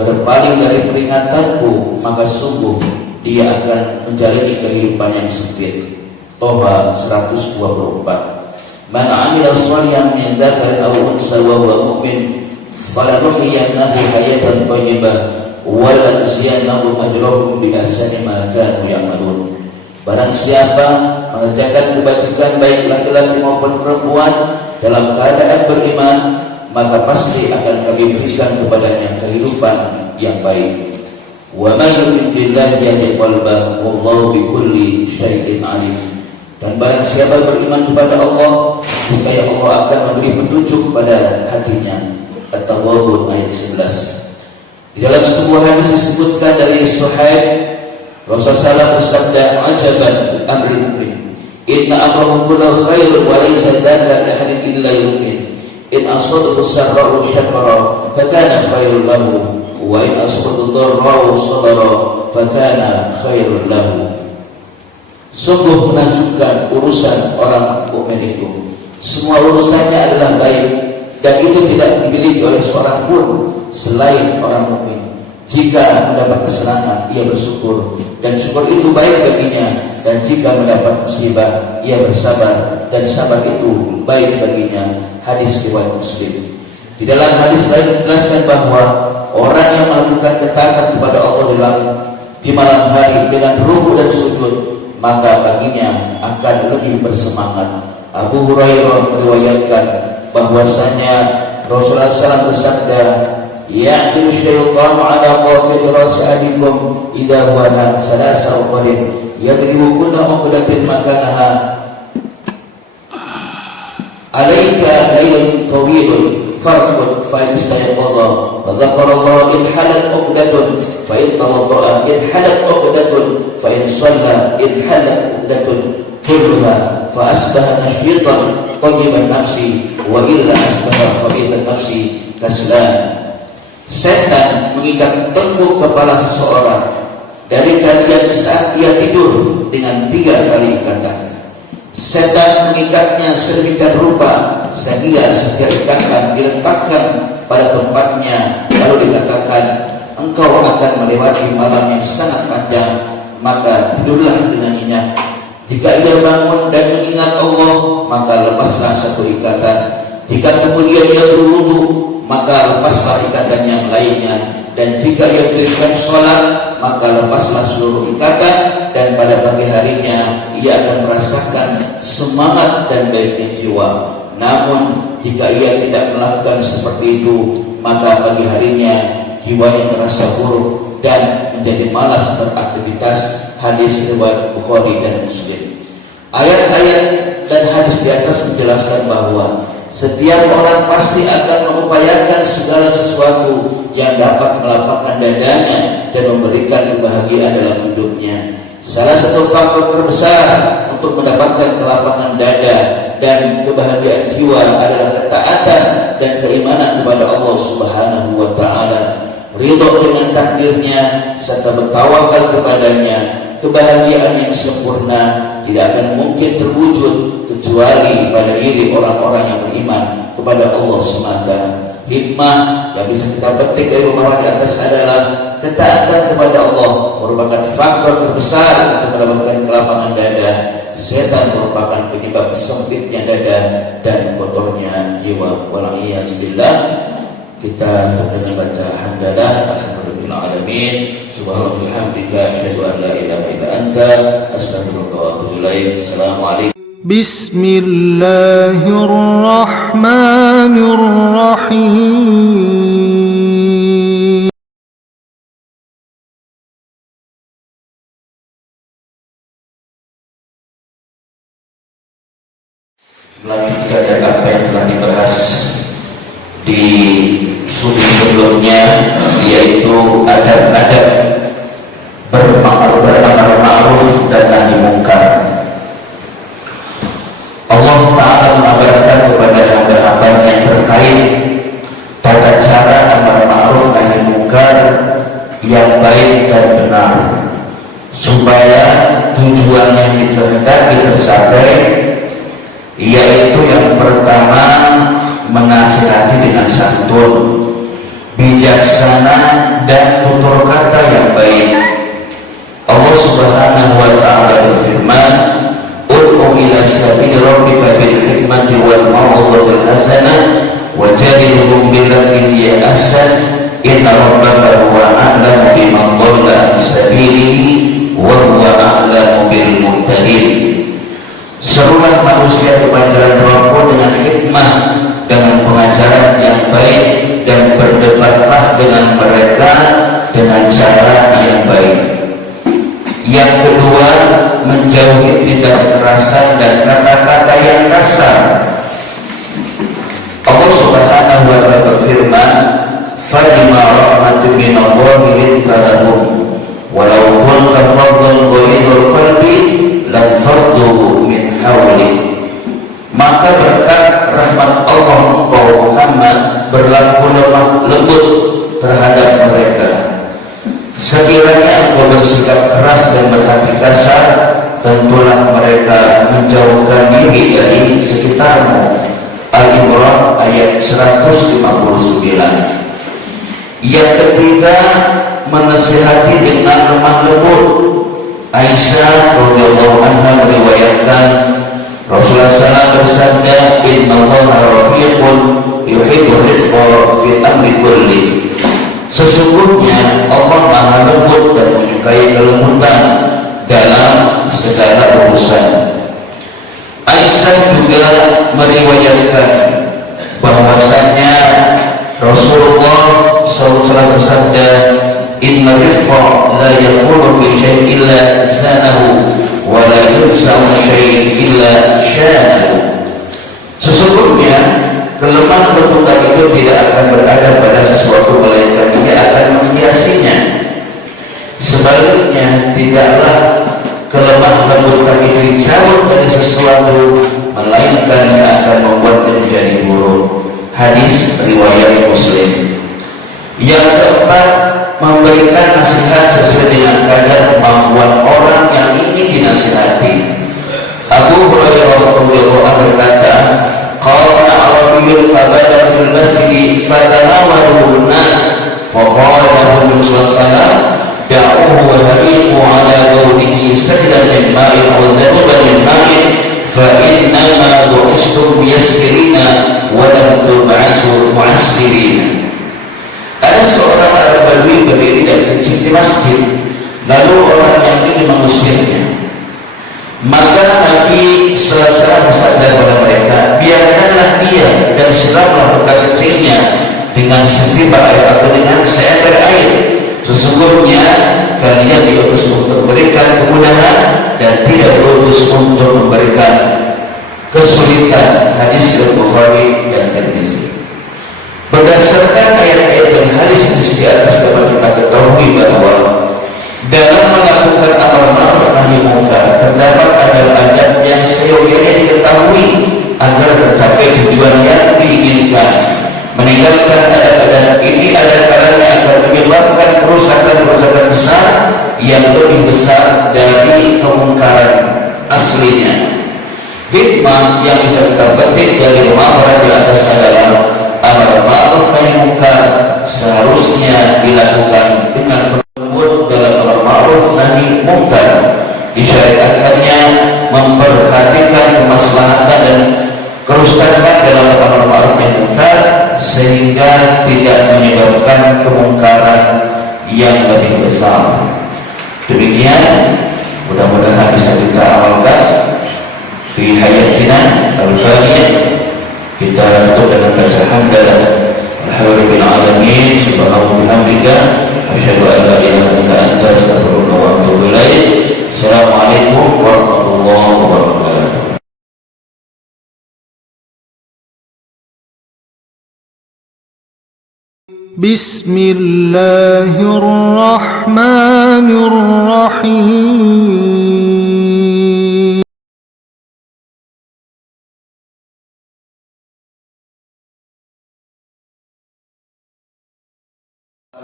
berpaling dari peringatanku, maka sungguh dia akan menjalani kehidupan yang sempit. Toha 124. Man 'amila shalihan min dzakarin aw unsa wa huwa mu'min falanuhyiyannahu hayatan thayyibah wa lanasiyannahum ajrahum bi ahsani ma kanu ya'malun. Barang siapa mengerjakan kebajikan baik laki-laki maupun perempuan dalam keadaan beriman, maka pasti akan kami berikan kepadanya kehidupan yang baik. Wa may yu'min billahi yahdi qalbahu wallahu bikulli syai'in 'alim. Dan barang siapa beriman kepada Allah, niscaya Allah akan memberi petunjuk pada hatinya. At-Taghabun ayat 11. Di dalam sebuah hadis disebutkan dari Suhaib, Rasulullah bersabda, "Ajaban amri mu'min, inna amrahu kullahu khairun wa laysa dzaka li ahadin illa yu'min. In asabahu sarra'u syakara fa kana khairul lahu, wa in asabahu dharra'u sabara fa kana khairul lahu." Sungguh menakjubkan urusan orang mukmin itu. Semua urusannya adalah baik, dan itu tidak dimiliki oleh seorang pun selain orang mukmin. Jika mendapat kesenangan, ia bersyukur, dan syukur itu baik baginya. Dan jika mendapat musibah, ia bersabar, dan sabar itu baik baginya. Hadis riwayat Muslim. Di dalam hadis lain dijelaskan bahwa orang yang melakukan ketaatan kepada Allah di malam hari dengan ruku dan sujud, maka baginya akan lebih bersemangat. Abu Hurairah meriwayatkan bahwasanya Rasulullah SAW bersabda, "Ya'til syaitan 'ala qafiyati ra'si ahadikum idza huwa nam salasa uqarin yadribu kulla uqdatin makanaha alayka laylun tawilun farqud fa in istayqadha wa dzakara Allah in halat uqdatun fa in tawadda'a in halat uqdatun fa in shalla in halat uqdatun kulluha fa asbaha nashyitan tayyiban nafsi wa illa asbaha khabithan nafsi kaslan." Setan mengikat tengkuk kepala seseorang dari kalian saat dia tidur dengan 3 kali ikatan. Setan mengikatnya sedemikian rupa sehingga setiap ikatan diletakkan pada tempatnya, lalu dikatakan, "Engkau akan melewati malam yang sangat panjang, maka tidurlah dengan nyenyak. Jika ia bangun dan mengingat Allah, maka lepaslah 1 ikatan. Jika kemudian ia berwudu, maka lepaslah ikatan yang lainnya. Dan jika ia berikan sholat, maka lepaslah seluruh ikatan. Dan pada pagi harinya ia akan merasakan semangat dan baiknya jiwa. Namun jika ia tidak melakukan seperti itu, maka pagi harinya jiwanya terasa buruk dan menjadi malas beraktivitas." Hadis riwayat Bukhari dan Muslim. Ayat-ayat dan hadis di atas menjelaskan bahwa setiap orang pasti akan mengupayakan segala sesuatu yang dapat melapangkan dadanya dan memberikan kebahagiaan dalam hidupnya. Salah satu faktor terbesar untuk mendapatkan kelapangan dada dan kebahagiaan jiwa adalah ketaatan dan keimanan kepada Allah Subhanahu wa Ta'ala, ridho dengan takdirnya serta bertawakal kepadanya. Kebahagiaan yang sempurna tidak akan mungkin terwujud kecuali pada diri orang-orang yang beriman kepada Allah semata. Hikmah yang bisa kita petik dari pemahaman di atas adalah ketaatan kepada Allah merupakan faktor terbesar untuk mendapatkan kelapangan dada. Setan merupakan penyebab sempitnya dada dan kotornya jiwa. Wal'iyazbillah. Kita dengan baca hamdalah alhamdulillah alamin. Subhanallah bihamdika asyhadu an la ilaha illa anta astaghfiruka wa atubu ilaik. Assalamualaikum. Bismillahirrahmanirrahim. melanjutkan dari apa yang telah dibahas di sudi sebelumnya, yaitu adab-adab beramar ma'ruf dan nahi mungkar. Allah Ta'ala mengabarkan kepada hamba-hambanya yang terkait tata cara amar ma'ruf nahi mungkar yang baik dan benar, supaya tujuan yang dikehendaki tercapai, yaitu yang pertama menasihati dengan santun, bijaksana, dan tutur kata yang baik. Allah Subhanahu wa Ta'ala berfirman, ud'u ila sabili rabbika bil hikmati wal mau'izatil hasanah wajadilhum billati hiya ahsan inna rabbaka huwa a'lamu biman dhalla an sabilihi wa huwa a'lamu bil muhtadin. Serulah manusia kepada Rabbmu dengan hikmah, dengan pengajaran yang baik, dan berdebatlah dengan mereka dengan cara yang baik. Yang kedua, menjauhi tindak kekerasan dan kata-kata yang kasar. Allah Subhanahu wa Ta'ala berfirman, "Fabima rahmatin minallahi linta lahum, walau kunta fadlan ghalidhal qalbi lanfaddu min hawlik." Maka berkat rahmat Allah engkau Muhammad berlaku lemah lembut terhadap mereka. Sekiranya engkau bersikap keras dan berhati kasar, tentulah mereka menjauhkan diri dari sekitarmu. Al-Imran ayat 159. Yang ketiga, menasihati dengan lemah lembut. Aisyah radhiyallahu anha meriwayatkan Rasulullah SAW bersabda, "Innallaha rafiqun yuhibbur rifqa fi amri kulli." Sesungguhnya Allah Maha lembut dan menyukai kelembutan dalam segala urusan. Aisyah juga meriwayatkan bahwasanya Rasulullah SAW bersabda, "Inna rifqa la yakunu fi syai'in illa zanahu wa la yunsahu syai'in illa syanahu." Sesungguhnya kelemah lembutan itu tidak akan berada pada sesuatu, melainkan ia akan menghiasinya. Sebaliknya, tidaklah kelemah lembutan itu dicabut dari sesuatu, melainkan ia akan membuatnya menjadi buruk. Hadis riwayat Muslim. Yang keempat, memberikan nasihat sesuai dengan kadar kemampuan orang yang ingin dinasihati. Abu Hurairah radhiyallahu anhu berkata, "Qala Arabiyyun fabada fil masjid fatanawalahu an-nas faqala lahu sallallahu alaihi wasallam da'uhu wa hariqu ala bawdihi sajdan min ma'in aw dhanuban min ma'in fa innama bu'istum yassirina wa lam tub'asu mu'assirina." Ada seorang Arab Badui berdiri dan kencing di masjid, lalu orang yang ini mengusirnya. Maka Nabi SAW bersabda kepada mereka, "Biarkanlah dia dan siramlah bekas kencingnya dengan setimpal air atau dengan seember air. Sesungguhnya kalian diutus untuk memberikan kemudahan dan tidak diutus untuk memberikan kesulitan." Hadis Bukhari dan Tirmizi. Berdasarkan ayat-ayat dan hadis di atas dapat kita ketahui bahwa dalam melakukan amar ma'ruf nahi mungkar terdapat adab-adab yang seyogyanya diketahui agar tercapai tujuan yang diinginkan. Meninggalkan adab-adab ini ada kalanya akan menyebabkan kerusakan-kerusakan besar yang lebih besar dari kemungkaran aslinya. Hikmah yang bisa kita petik dari pemaparan di atas adalah amar ma'ruf nahi mungkar seharusnya dilakukan dengan lembut dalam amar ma'ruf nahi mungkar. Disyariatkannya memperhatikan kemaslahatan dan kerusakan dalam amar ma'ruf nahi mungkar sehingga tidak menyebabkan kemungkaran yang lebih besar. Demikian, mudah-mudahan bisa kita amalkan fi hayatina al-faniyah. Kita tutup dengan baca hamdalah alhamdulillahil alamin subhanahu wa bihamdika asyhadu an la ilaha illa anta astaghfiruka wa atubu ilaik. Assalamualaikum warahmatullahi wabarakatuh. بسم الله الرحمن الرحيم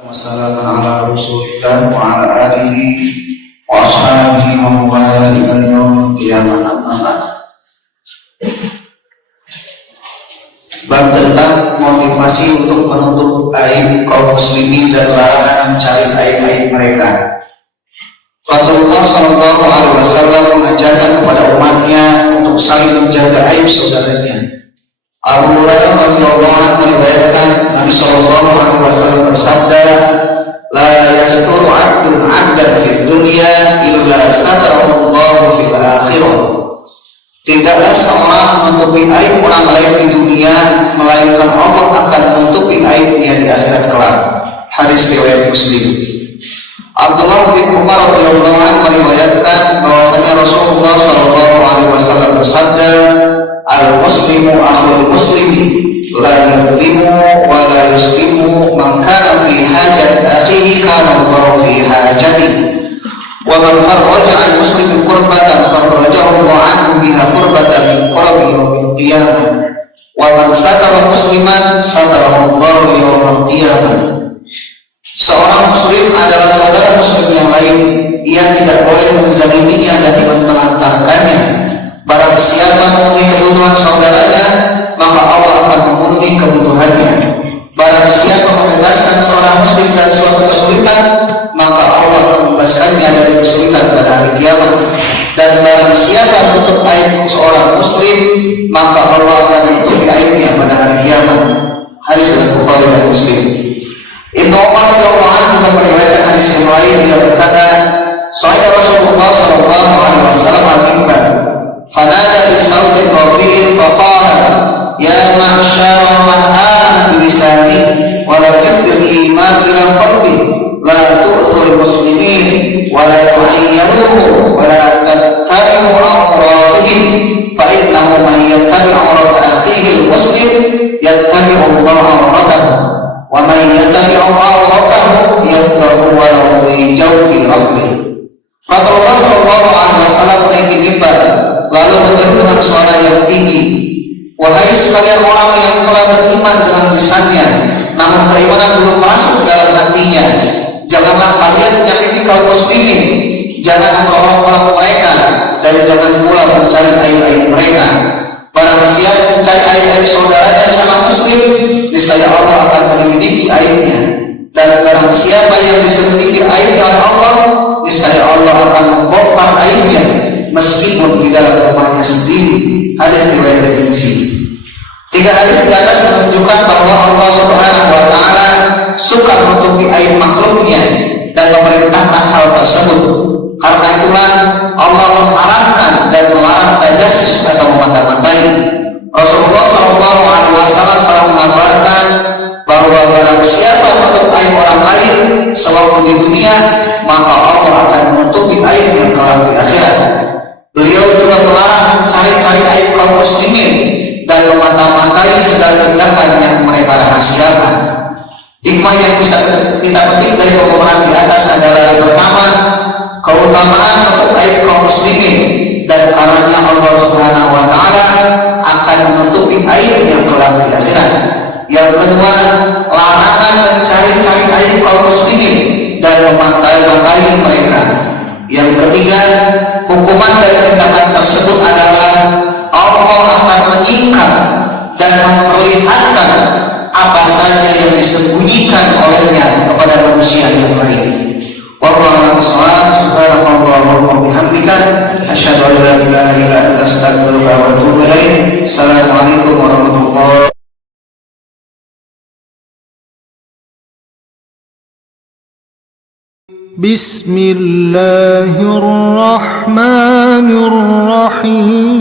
Wassalamu ala rasulillah wa ala alihi wa ashabihi wa mawala ila yaumil qiyamah. Amma ba'd. Bab tentang motivasi untuk menutup aib kaum muslimin dan larangan mencari aib-aib mereka. Rasulullah Shallallahu Alaihi Wasallam mengajarkan kepada umatnya untuk saling menjaga aib saudaranya. Abu Hurairah radhiyallahu anhu meriwayatkan Nabi Shallallahu Alaihi Wasallam bersabda, "La yasturu 'abdun 'abdan fid dunya illa satarahu Allah fil akhirah." Tidaklah seorang menutupi aib orang lain di dunia, melainkan Allah akan menutupi aibnya di akhirat kelak. Hadis riwayat Muslim. Abdullah bin Umar radhiyallahu anhu meriwayatkan bahwasanya Rasulullah Shallallahu Alaihi Wasallam bersabda, "Al-muslimu akhul muslimi, la yuzlimu wa la yuslimu, man kana fi hajat akhihi kana Allah fi hajatihi. Wa man farraja al-muslimi kurbatan farrajahu Allah anhu biha kurbatan min qurabi yaumil qiyamah. Wa man satara musliman satarahu Allah yaumil qiyamah." Seorang muslim adalah saudara muslim yang lain. Ia tidak boleh menzaliminya dan menelantarkannya. Barang siapa memenuhi kebutuhan saudaranya, maka Allah akan memenuhi kebutuhannya. Barang siapa membebaskan seorang muslim dari suatu kesulitan, maka Allah akan membebaskannya dari kesulitan pada hari kiamat. Dan barang siapa menutup aib seorang muslim, maka Allah akan menutupi aibnya pada hari kiamat. Hadis Bukhari dan Muslim. Ibnu Umar radhiyallahu anhu juga meriwayatkan hadis yang lain. Dia berkata, "Shahida Rasulullah sallallahu alaihi wasallam al-mimbar, fanada bi sautin rafi'in faqala, ya ma'syara man amana bi lisani wa la yafdil iman ila qalbi, la tu'dhul muslimin wa la tu'ayyiruhu wa la tattabi'u awratihim, fa innahu man yattabi' awrata akhihi al-muslim yattabi'u Allah awratahu, wa man yattabi' awratahu yafdahu wa lahu fi jawfi rahmih." Rasulullah sallallahu alaihi wasallam menaiki mimbar lalu menyeru dengan suara yang tinggi, "Wahai sekalian orang yang telah beriman dengan lisannya, namun keimanan belum masuk dalam hatinya, janganlah kalian menyakiti kaum muslimin, jangan menolong mereka, dan jangan pula mencari aib-aib mereka. Barang siapa mencari aib-aib saudaranya sama muslim, niscaya Allah akan menyelidiki aibnya. Dan barang siapa yang diselidiki aibnya oleh Allah, niscaya Allah akan membongkar aibnya meskipun di dalam rumahnya sendiri." Hadis riwayat Tirmidzi. Tiga hadis di atas menunjukkan bahwa Allah Subhanahu wa taala suka menutupi aib makhluknya dan memerintahkan hal tersebut. Karena itulah Allah mengharamkan dan melarang tajassus atau memata-matai. Rasulullah Shallallahu Alaihi Wasallam telah mengabarkan bahwa barang siapa menutup aib orang lain sewaktu di dunia, maka Allah akan menutupi aibnya kelak di akhirat. Beliau juga melarang mencari-cari aib kaum muslimin dan memata-matai segala tindakan yang mereka rahasiakan. Hikmah yang bisa kita petik dari pemaparan di atas adalah yang pertama, keutamaan menutup aib kaum muslimin, dan karenanya Allah Subhanahu wa taala akan menutupi aib yang kelak di akhirat. Yang kedua, larangan mencari-cari aib kaum muslimin dan mematai-matai mereka. Yang ketiga, hukuman dari tindakan tersebut adalah Allah akan menyingkap dan memperlihatkan apa saja yang disembunyikan olehnya kepada manusia yang lain. Wallahu a'lam. Subhanallahumma wa bihamdika, asyhadu an la ilaha illa anta, astaghfiruka wa atubu ilaik. Assalamualaikum warahmatullahi wabarakatuh. بسم الله الرحمن الرحيم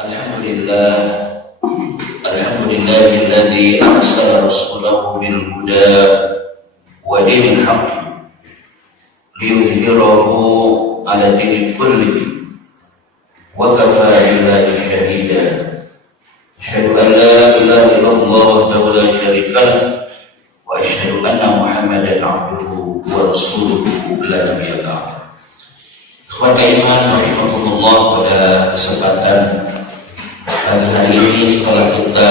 Alhamdulillah, alhamdulillahilladzi arsala rasulahu bil huda wa dinil haqq liyudhhirahu 'ala dini kullihi wa kafa billahi shahida. Asyhadu an la ilaha illallah wahdahu la syarika lah wa asyhadu anna Muhammadan 'abduhu wa rasuluhu la nabiyya ba'dahu. Kepada iman rahimahumullah, pada kesempatan pagi hari ini setelah kita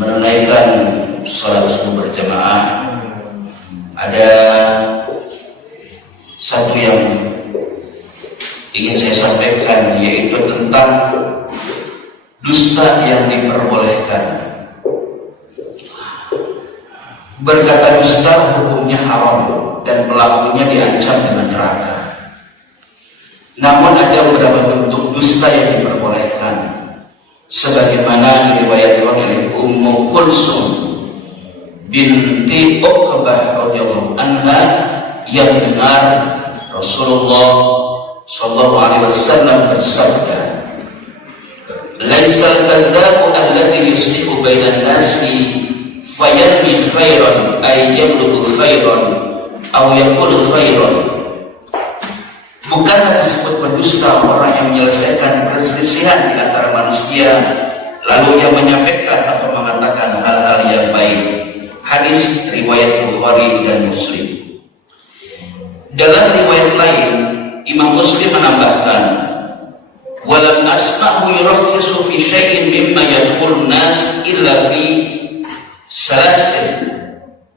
menunaikan salat subuh berjamaah, ada satu yang ingin saya sampaikan, yaitu tentang dusta yang diperbolehkan. Berkata dusta hukumnya haram dan pelakunya diancam dengan neraka. Namun ada beberapa bentuk dusta yang diperbolehkan, sebagaimana diriwayatkan oleh Ummu Kulsum binti Uqbah radhiyallahu anha yang dengar Rasulullah sallallahu alaihi wasallam bersabda, "Laisal kadzabu alladhi yuslihu bainan nasi fayanmi khairan ay yablughu khairan aw yaqulu khairan." Bukanlah disebut pendusta orang yang menyelesaikan perselisihan di antara manusia lalu yang menyampaikan atau mengatakan hal-hal yang baik. Hadis riwayat Bukhari dan Muslim. Dalam riwayat lain, Imam Muslim menambahkan, "Walam asma'hu yurakhisu fi syai'in mimma yadkhulun nas illa fi salasin,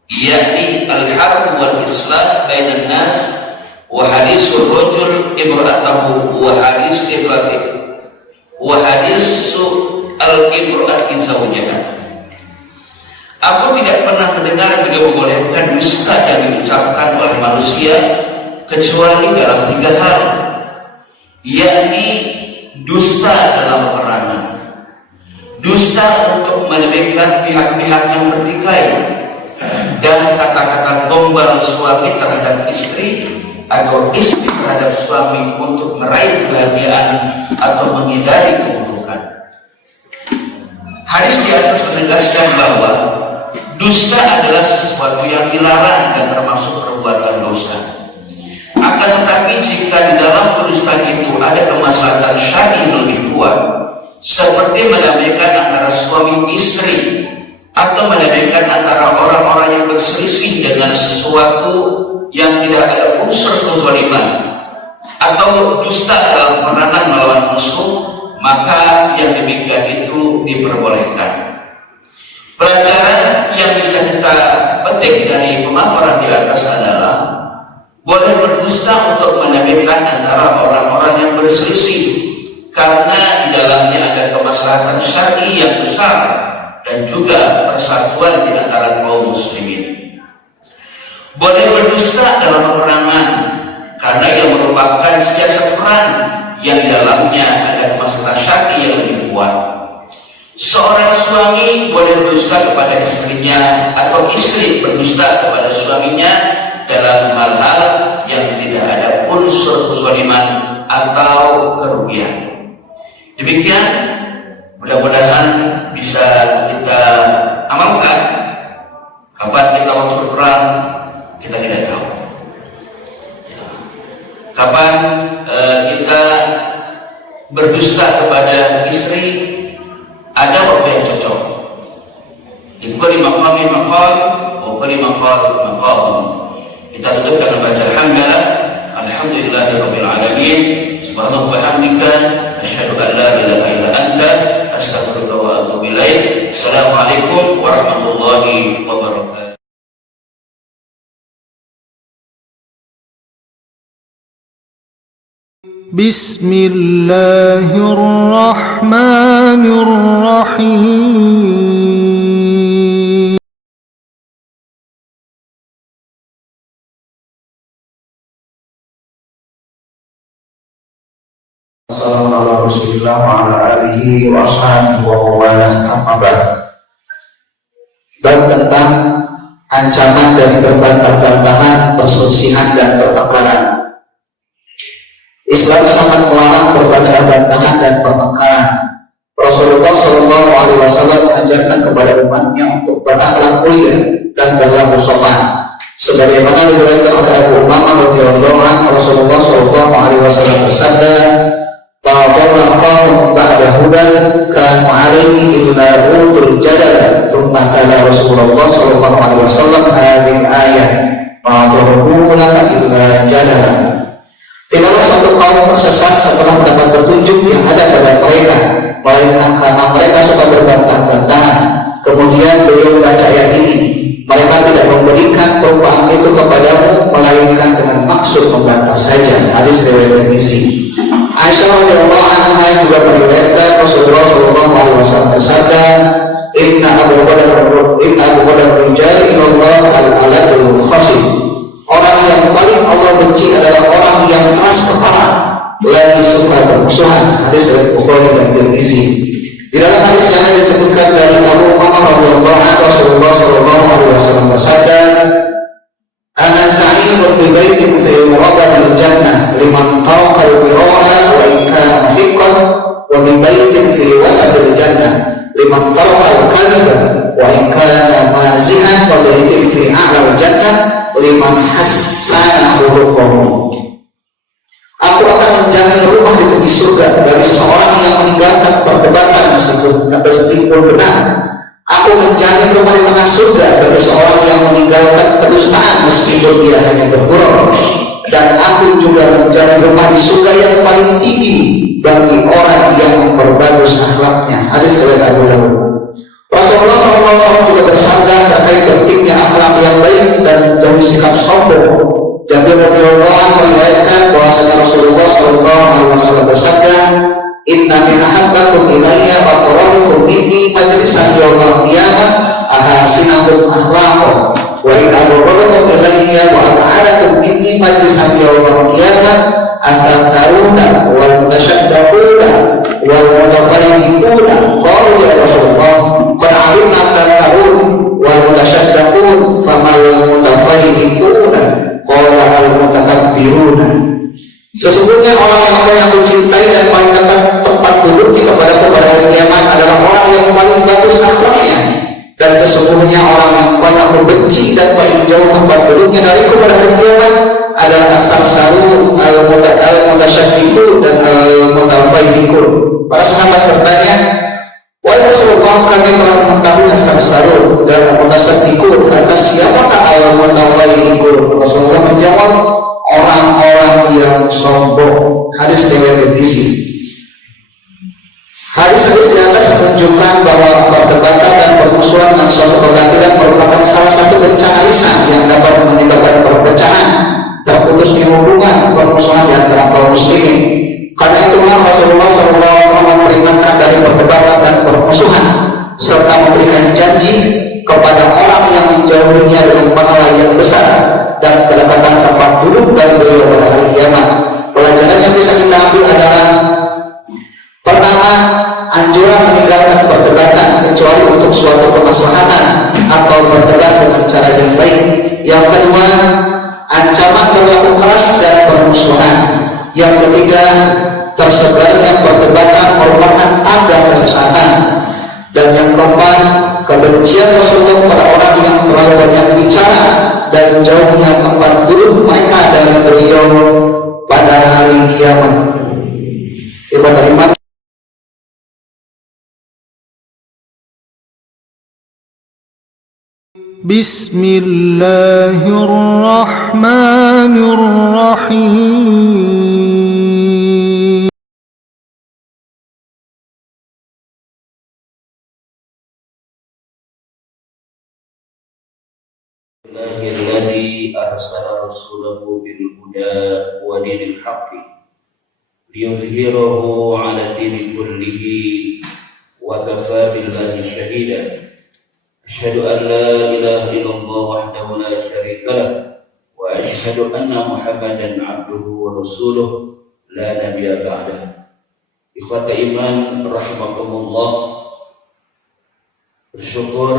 yakni al-harb wal islah bainan nas wa hadisul rajul imra'atahu wa hadis imra'atihi wa hadisu al-imra'ati zawjaha." Aku tidak pernah mendengar beliau membolehkan dusta yang diucapkan oleh manusia kecuali dalam 3 hal, yakni dusta dalam peperangan, dusta untuk melebihkan pihak-pihak yang bertikai, dan kata-kata gombal suami terhadap istri atau istri terhadap suami untuk meraih kebahagiaan atau menghindari keburukan. Hadis di atas menegaskan bahwa dusta adalah sesuatu yang dilarang dan termasuk perbuatan dosa. Akan tetapi jika di dalam kedustaan itu ada kemaslahatan syar'i yang lebih kuat, seperti mendamaikan antara suami istri atau mendamaikan antara orang-orang yang berselisih dengan sesuatu yang tidak ada unsur kezaliman, atau dusta dalam peperangan melawan musuh, maka yang demikian itu diperbolehkan. Pelajaran yang bisa kita petik dari pemaparan di atas adalah boleh berdusta untuk mendamaikan antara orang-orang yang berselisih, karena di dalamnya ada kemaslahatan syar'i yang besar dan juga persatuan di antara kaum muslimin. Boleh berdusta dalam peperangan karena ia merupakan siasat perang yang di dalamnya ada kemaslahatan syar'i yang lebih kuat. Seorang suami boleh berdusta kepada istrinya atau istri berdusta kepada suaminya dalam hal-hal yang tidak ada unsur kezaliman atau kerugian. Demikian, mudah-mudahan bisa kita amalkan. Kapan kita waktu berperang, kita tidak tahu. Kapan kita berdusta kepada istri, ada waktu yang cocok. Likulli maqamin maqal wa kulli maqal maqam. Kita tutup dengan baca alhamdulillah, alhamdulillahirabbil alamin, subhanallahi wa bihamdika, asyhadu an la ilaha illa anta, astaghfiruka wa atubu ilaik. Assalamualaikum warahmatullahi wabarakatuh. Bismillahirrahmanirrahim. Assalamualaikum warahmatullahi wabarakatuh wa ashabihi wa mawalah, amma ba'd. Dan tentang ancaman dari perbantah-bantahan, perselisihan dan pertengkaran. Islam sangat melarang perbantah-bantahan dan pertengkaran. Rasulullah Shallallahu Alaihi Wasallam mengajarkan kepada umatnya untuk berakhlak mulia dan berlaku sopan, Sebagaimana diriwayatkan oleh Abu Umamah radhiyallahu anhu, Rasulullah sallallahu alaihi wasallam bersabda, "Ba'dallahu qawmun ba'da hudan kanu 'alaihi illa utul jadal." Tsumma qala Rasulullah sallallahu alaihi wasallam hadhihi ayat, "Ba'dahu laka illa jadal." Tidaklah suatu kaum tersesat setelah mendapat petunjuk yang ada pada mereka, melainkan karena mereka suka berbantah-bantahan. Kemudian beliau membaca ayat ini, mereka tidak memberikan perubahan itu kepadamu melainkan dengan maksud membantah saja. Hadis riwayat Tirmizi. Aisyah radhiyallahu anha juga meriwayatkan Rasulullah sallallahu alaihi wasallam bersabda, "Inna Abu Qadar rijal ilallah al-aladul khasim." Orang yang paling Allah benci adalah orang yang keras kepala, lagi suka bermusuhan. Hadis riwayat Bukhari dan Tirmizi. Di dalam hadis yang disebutkan dari Abu Umamah radhiyallahu anhu, Rasulullah sallallahu alaihi wasallam bersabda, "Ana sa'idun bi baitin fi murabbatil jannah liman taraqa al-mirara wa in kana muhiqqan, wa bi baitin fi wasatil jannah liman taraqa al-kadhiba wa in kana mazihan, wa baitin fi a'la al-jannah liman hassana khuluquhu." Aku akan menjamin rumah di tepi surga bagi seseorang yang meninggalkan perdebatan meskipun benar. Aku menjamin rumah di tengah surga bagi seseorang yang meninggalkan kedustaan meskipun dia hanya bergurau. Dan aku juga menjamin rumah di surga yang paling tinggi bagi orang yang memperbagus akhlaknya. Hadis riwayat Abu Dawud. Rasulullah SAW juga bersabda terkait pentingnya akhlak yang baik dan menjauhi sikap sombong. Jabir radhiyallahu anhu meriwayatkan bahwasanya Rasulullah sallallahu alaihi wasallam bersabda, "Inna min ahabbakum ilayya wa aqrabukum minni majlisan yaumil qiyamah ahsinakum akhlaqan, wa in abghadakum ilayya wa ab'adakum minni majlisan yaumil qiyamah athatharuna wal mutashaddaquna wal mutafayyiquna." Qalu ya Rasulullah, qad 'alimna tatharun wal mutashaddaqun famal mutafayyiquna? Qala al-mutakabbiruna. Sesungguhnya orang yang aku cintai dan paling tempat duduknya kepadaku pada hari kiamat adalah orang yang paling bagus akhlaknya, dan sesungguhnya orang yang paling aku benci dan paling jauh tempat duduknya dariku pada hari kiamat adalah as-sarsaru, al-mutasyaddiqun dan al-mutafayyiqun. Para sahabat bertanya, "Wahai Rasulullah, kami telah mengetahui as-sarsaru dan al-mutasyaddiqun, lantas siapakah al-mutafayyiqun?" Rasulullah menjawab, orang-orang yang sombong. Hadis riwayat Tirmizi. Hadis-hadis di atas menunjukkan bahwa perdebatan dan permusuhan dengan suatu kebatilan merupakan salah satu bencana lisan yang dapat menyebabkan perpecahan, terputusnya hubungan permusuhan di antara kaum muslimin. Karena itulah Rasulullah SAW memperingatkan dari perdebatan dan permusuhan, serta memberikan janji kepada orang yang menjauhinya dengan pahala yang besar dan kedapatan tempat duduk dari beliau pada hari kiamat. Pelajaran yang bisa kita ambil adalah: pertama, anjuran meninggalkan perdebatan kecuali untuk suatu kemaslahatan atau berdebat dengan cara yang baik. Yang kedua, ancaman berlaku keras dan permusuhan. Yang ketiga, tersebarnya perdebatan merupakan tanda kesesatan. Dan yang keempat, kebencian Rasulullah pada orang yang terlalu banyak bicara dan jauhnya tempat duduk mereka dari beliau pada hari kiamat. Ibadah iman. Bismillahirrahmanirrahim. Alladzi arsala rasulahu bil huda wa dinil haqqi liyudhhirahu 'ala dini kullihi wa kafaa billahi shahida. Asyhadu an la ilaha illallah wahdahu la syarika lah wa asyhadu anna Muhammadan 'abduhu wa rasuluh la nabiyya ba'dah. Ikhwata iman rahimakumullah, bersyukur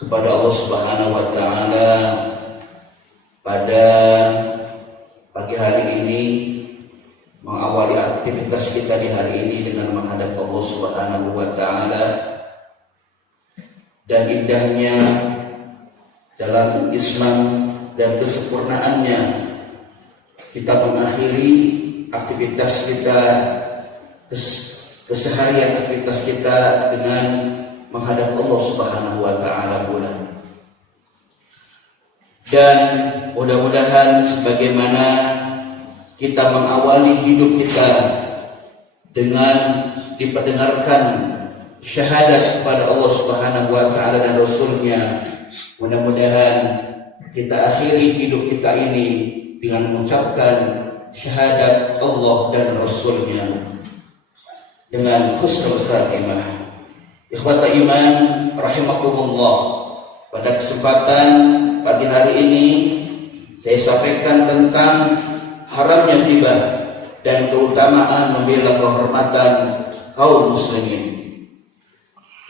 kepada Allah Subhanahu wa taala pada pagi hari ini, mengawali aktivitas kita di hari ini dengan menghadap Allah Subhanahu wa taala. Dan indahnya dalam Islam dan kesempurnaannya, kita mengakhiri aktivitas kita, keseharian aktivitas kita dengan menghadap Allah Subhanahu wa taala pula. Dan mudah-mudahan sebagaimana kita mengawali hidup kita dengan diperdengarkan syahadat kepada Allah Subhanahu wa taala dan Rasulnya, mudah-mudahan kita akhiri hidup kita ini dengan mengucapkan syahadat Allah dan Rasulnya dengan husnul khatimah. Ikhwata iman rahimakumullah, pada kesempatan pagi hari ini saya sampaikan tentang haramnya ghibah dan keutamaan membela kehormatan kaum muslimin.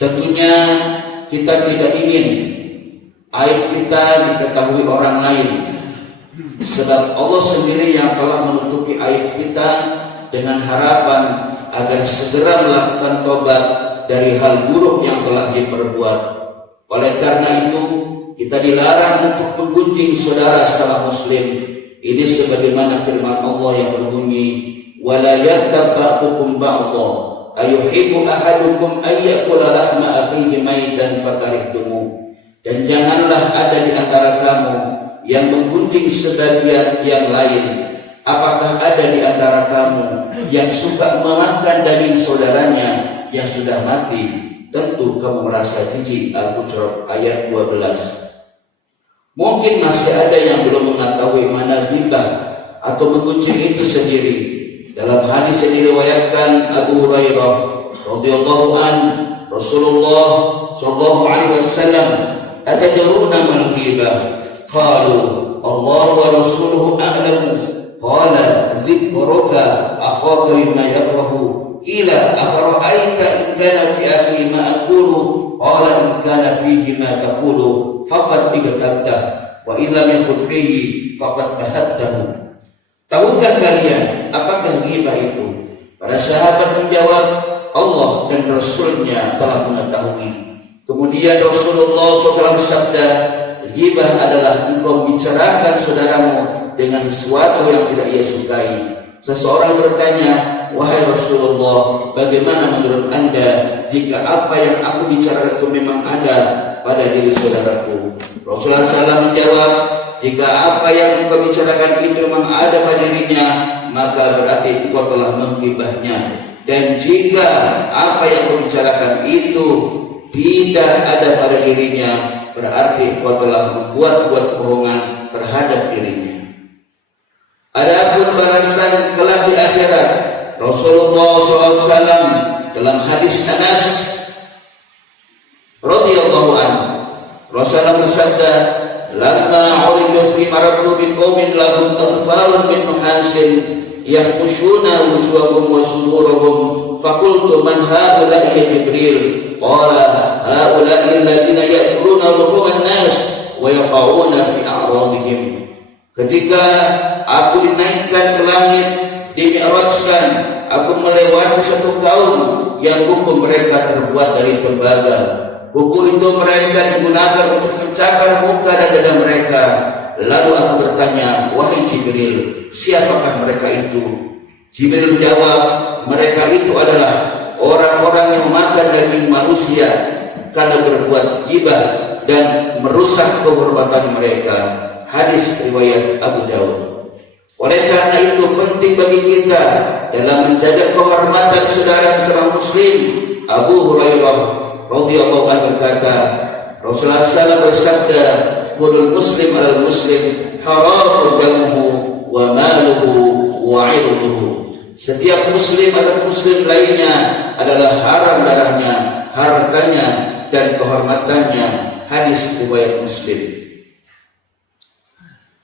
Tentunya kita tidak ingin aib kita diketahui orang lain, sebab Allah sendiri yang telah menutupi aib kita dengan harapan agar segera melakukan tobat dari hal buruk yang telah diperbuat. Oleh karena itu, kita dilarang untuk menggunjing saudara sesama muslim. Ini sebagaimana firman Allah yang berbunyi, "Wala yaghtab ba'dukum ba'dha, ayuhibbu ahadukum ay ya'kula lahma akhihi maitan fakarihtumuh." Dan janganlah ada di antara kamu yang menggunjing sebagian yang lain. Apakah ada di antara kamu yang suka memakan daging saudaranya yang sudah mati? Tentu kamu merasa jijik. Al-Hujurat ayat 12. Mungkin masih ada yang belum mengetahui mana ghibah atau menggunjing itu sendiri. Dalam hadis yang diriwayatkan Abu Hurairah radhiyallahu anhu, Rasulullah sallallahu alaihi wasallam, "Atadruna mal ghibah?" Qalu, "Allah wa rasuluhu a'lamu." Qala, "Dzikruka akhaka bima yakrahu." Qila, "Afara'aita in kana fi akhi ma aqulu?" Qala, "In kana fihi ma taqulu faqad igtabtah wa in lam yakun fihi faqad bahattahu." Tahukah kalian apakah ghibah itu? Para sahabat menjawab, Allah dan Rasulnya telah mengetahui. Kemudian Rasulullah SAW bersabda, ghibah adalah engkau membicarakan saudaramu dengan sesuatu yang tidak ia sukai. Seseorang bertanya, "Wahai Rasulullah, bagaimana menurut Anda jika apa yang aku bicarakan itu memang ada pada diri saudaraku?" Rasulullah SAW menjawab, "Jika apa yang engkau bicarakan itu memang ada pada dirinya, maka berarti engkau telah menggibahnya. Dan jika apa yang engkau bicarakan itu tidak ada pada dirinya, berarti engkau telah membuat-buat bohongan terhadap dirinya." Adapun balasan kelak di akhirat, Rasulullah SAW dalam hadis Anas radhiyallahu anhu, Rasulullah bersabda, "Lamma uridu fi maratu biqaumin lahum adfarun min nuhasin yakhshuna wujuhahum wa sudurahum, faqultu man haula'i ya Jibril? Qala haula'i alladziina ya'kuluna luhuman nas wa yaqa'una fi a'radihim." Ketika aku dinaikkan ke langit, dimi'rajkan, aku melewati satu kaum yang hukum mereka terbuat dari tembaga. Buku itu mereka digunakan untuk mencakar muka dan dada mereka. Lalu aku bertanya, "Wahai Jibril, siapakah mereka itu?" Jibril menjawab, "Mereka itu adalah orang-orang yang makan daging manusia karena berbuat ghibah dan merusak kehormatan mereka." Hadis riwayat Abu Dawud. Oleh karena itu penting bagi kita dalam menjaga kehormatan saudara sesama muslim. Abu Hurairah radhiyallahu anhu berkata, Rasulullah SAW bersabda, "Kullu muslim alal muslim haramun damuhu wa maluhu wa 'irduhu." Setiap muslim atas muslim lainnya adalah haram darahnya, hartanya dan kehormatannya. Hadis riwayat Muslim.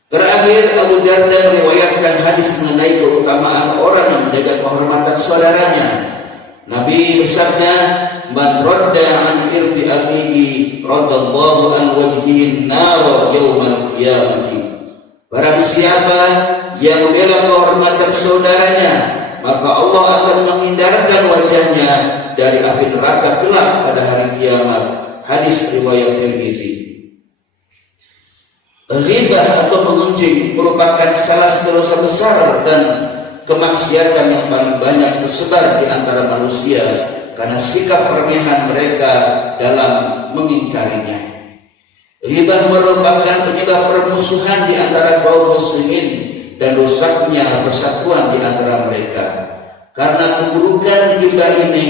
Terakhir, Abu Darda meriwayatkan hadis mengenai keutamaan orang yang menjaga kehormatan saudaranya. Nabi bersabda, "Man radda an irdi akhihi radallahu an wajhihi nar yaumal qiyamah." Barang siapa yang membela kehormatan saudaranya, maka Allah akan menghindarkan wajahnya dari api neraka kelak pada hari kiamat. Hadis riwayat Tirmizi. Riba atau mengunjing merupakan salah satu dosa besar dan kemaksiatan yang paling banyak tersebar di antara manusia karena sikap perendahan mereka dalam mengingkarinya. Riba merupakan penyebab permusuhan di antara kaum muslimin dan rusaknya persatuan di antara mereka. Karena keburukan riba ini,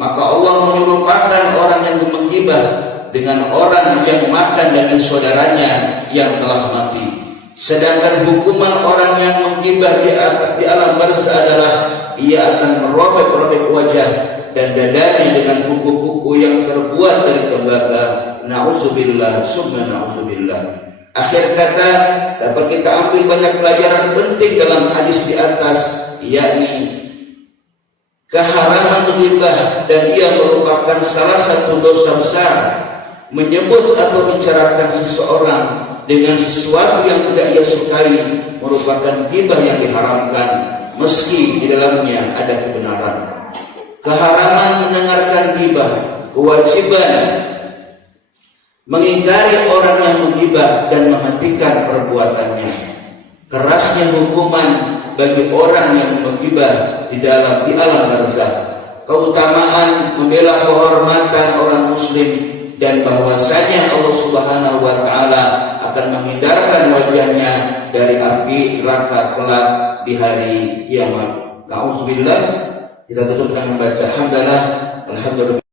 maka Allah menyerupakan orang yang menggibah dengan orang yang makan daging saudaranya yang telah mati. Sedangkan hukuman orang yang menggibah di alam barzah adalah ia akan merobek-robek wajah dan dadanya dengan kuku-kuku yang terbuat dari tembaga. Na'udzubillah, summa na'udzubillah. Akhir kata, dapat kita ambil banyak pelajaran penting dalam hadis di atas, yakni keharaman riba, dan ia merupakan salah satu dosa besar. Menyebut atau bicarakan seseorang dengan sesuatu yang tidak ia sukai merupakan ghibah yang diharamkan, meski di dalamnya ada kebenaran. Keharaman mendengarkan ghibah, kewajiban mengingkari orang yang menghibah dan menghentikan perbuatannya. Kerasnya hukuman bagi orang yang menghibah di alam barzah. Keutamaan membela kehormatan orang muslim dan bahwasanya Allah Subhanahu wa taala akan menghindarkan wajahnya dari api neraka kelak di hari kiamat. Nauzubillah. Kita tutup dengan membaca hamdalah alhamdulillah.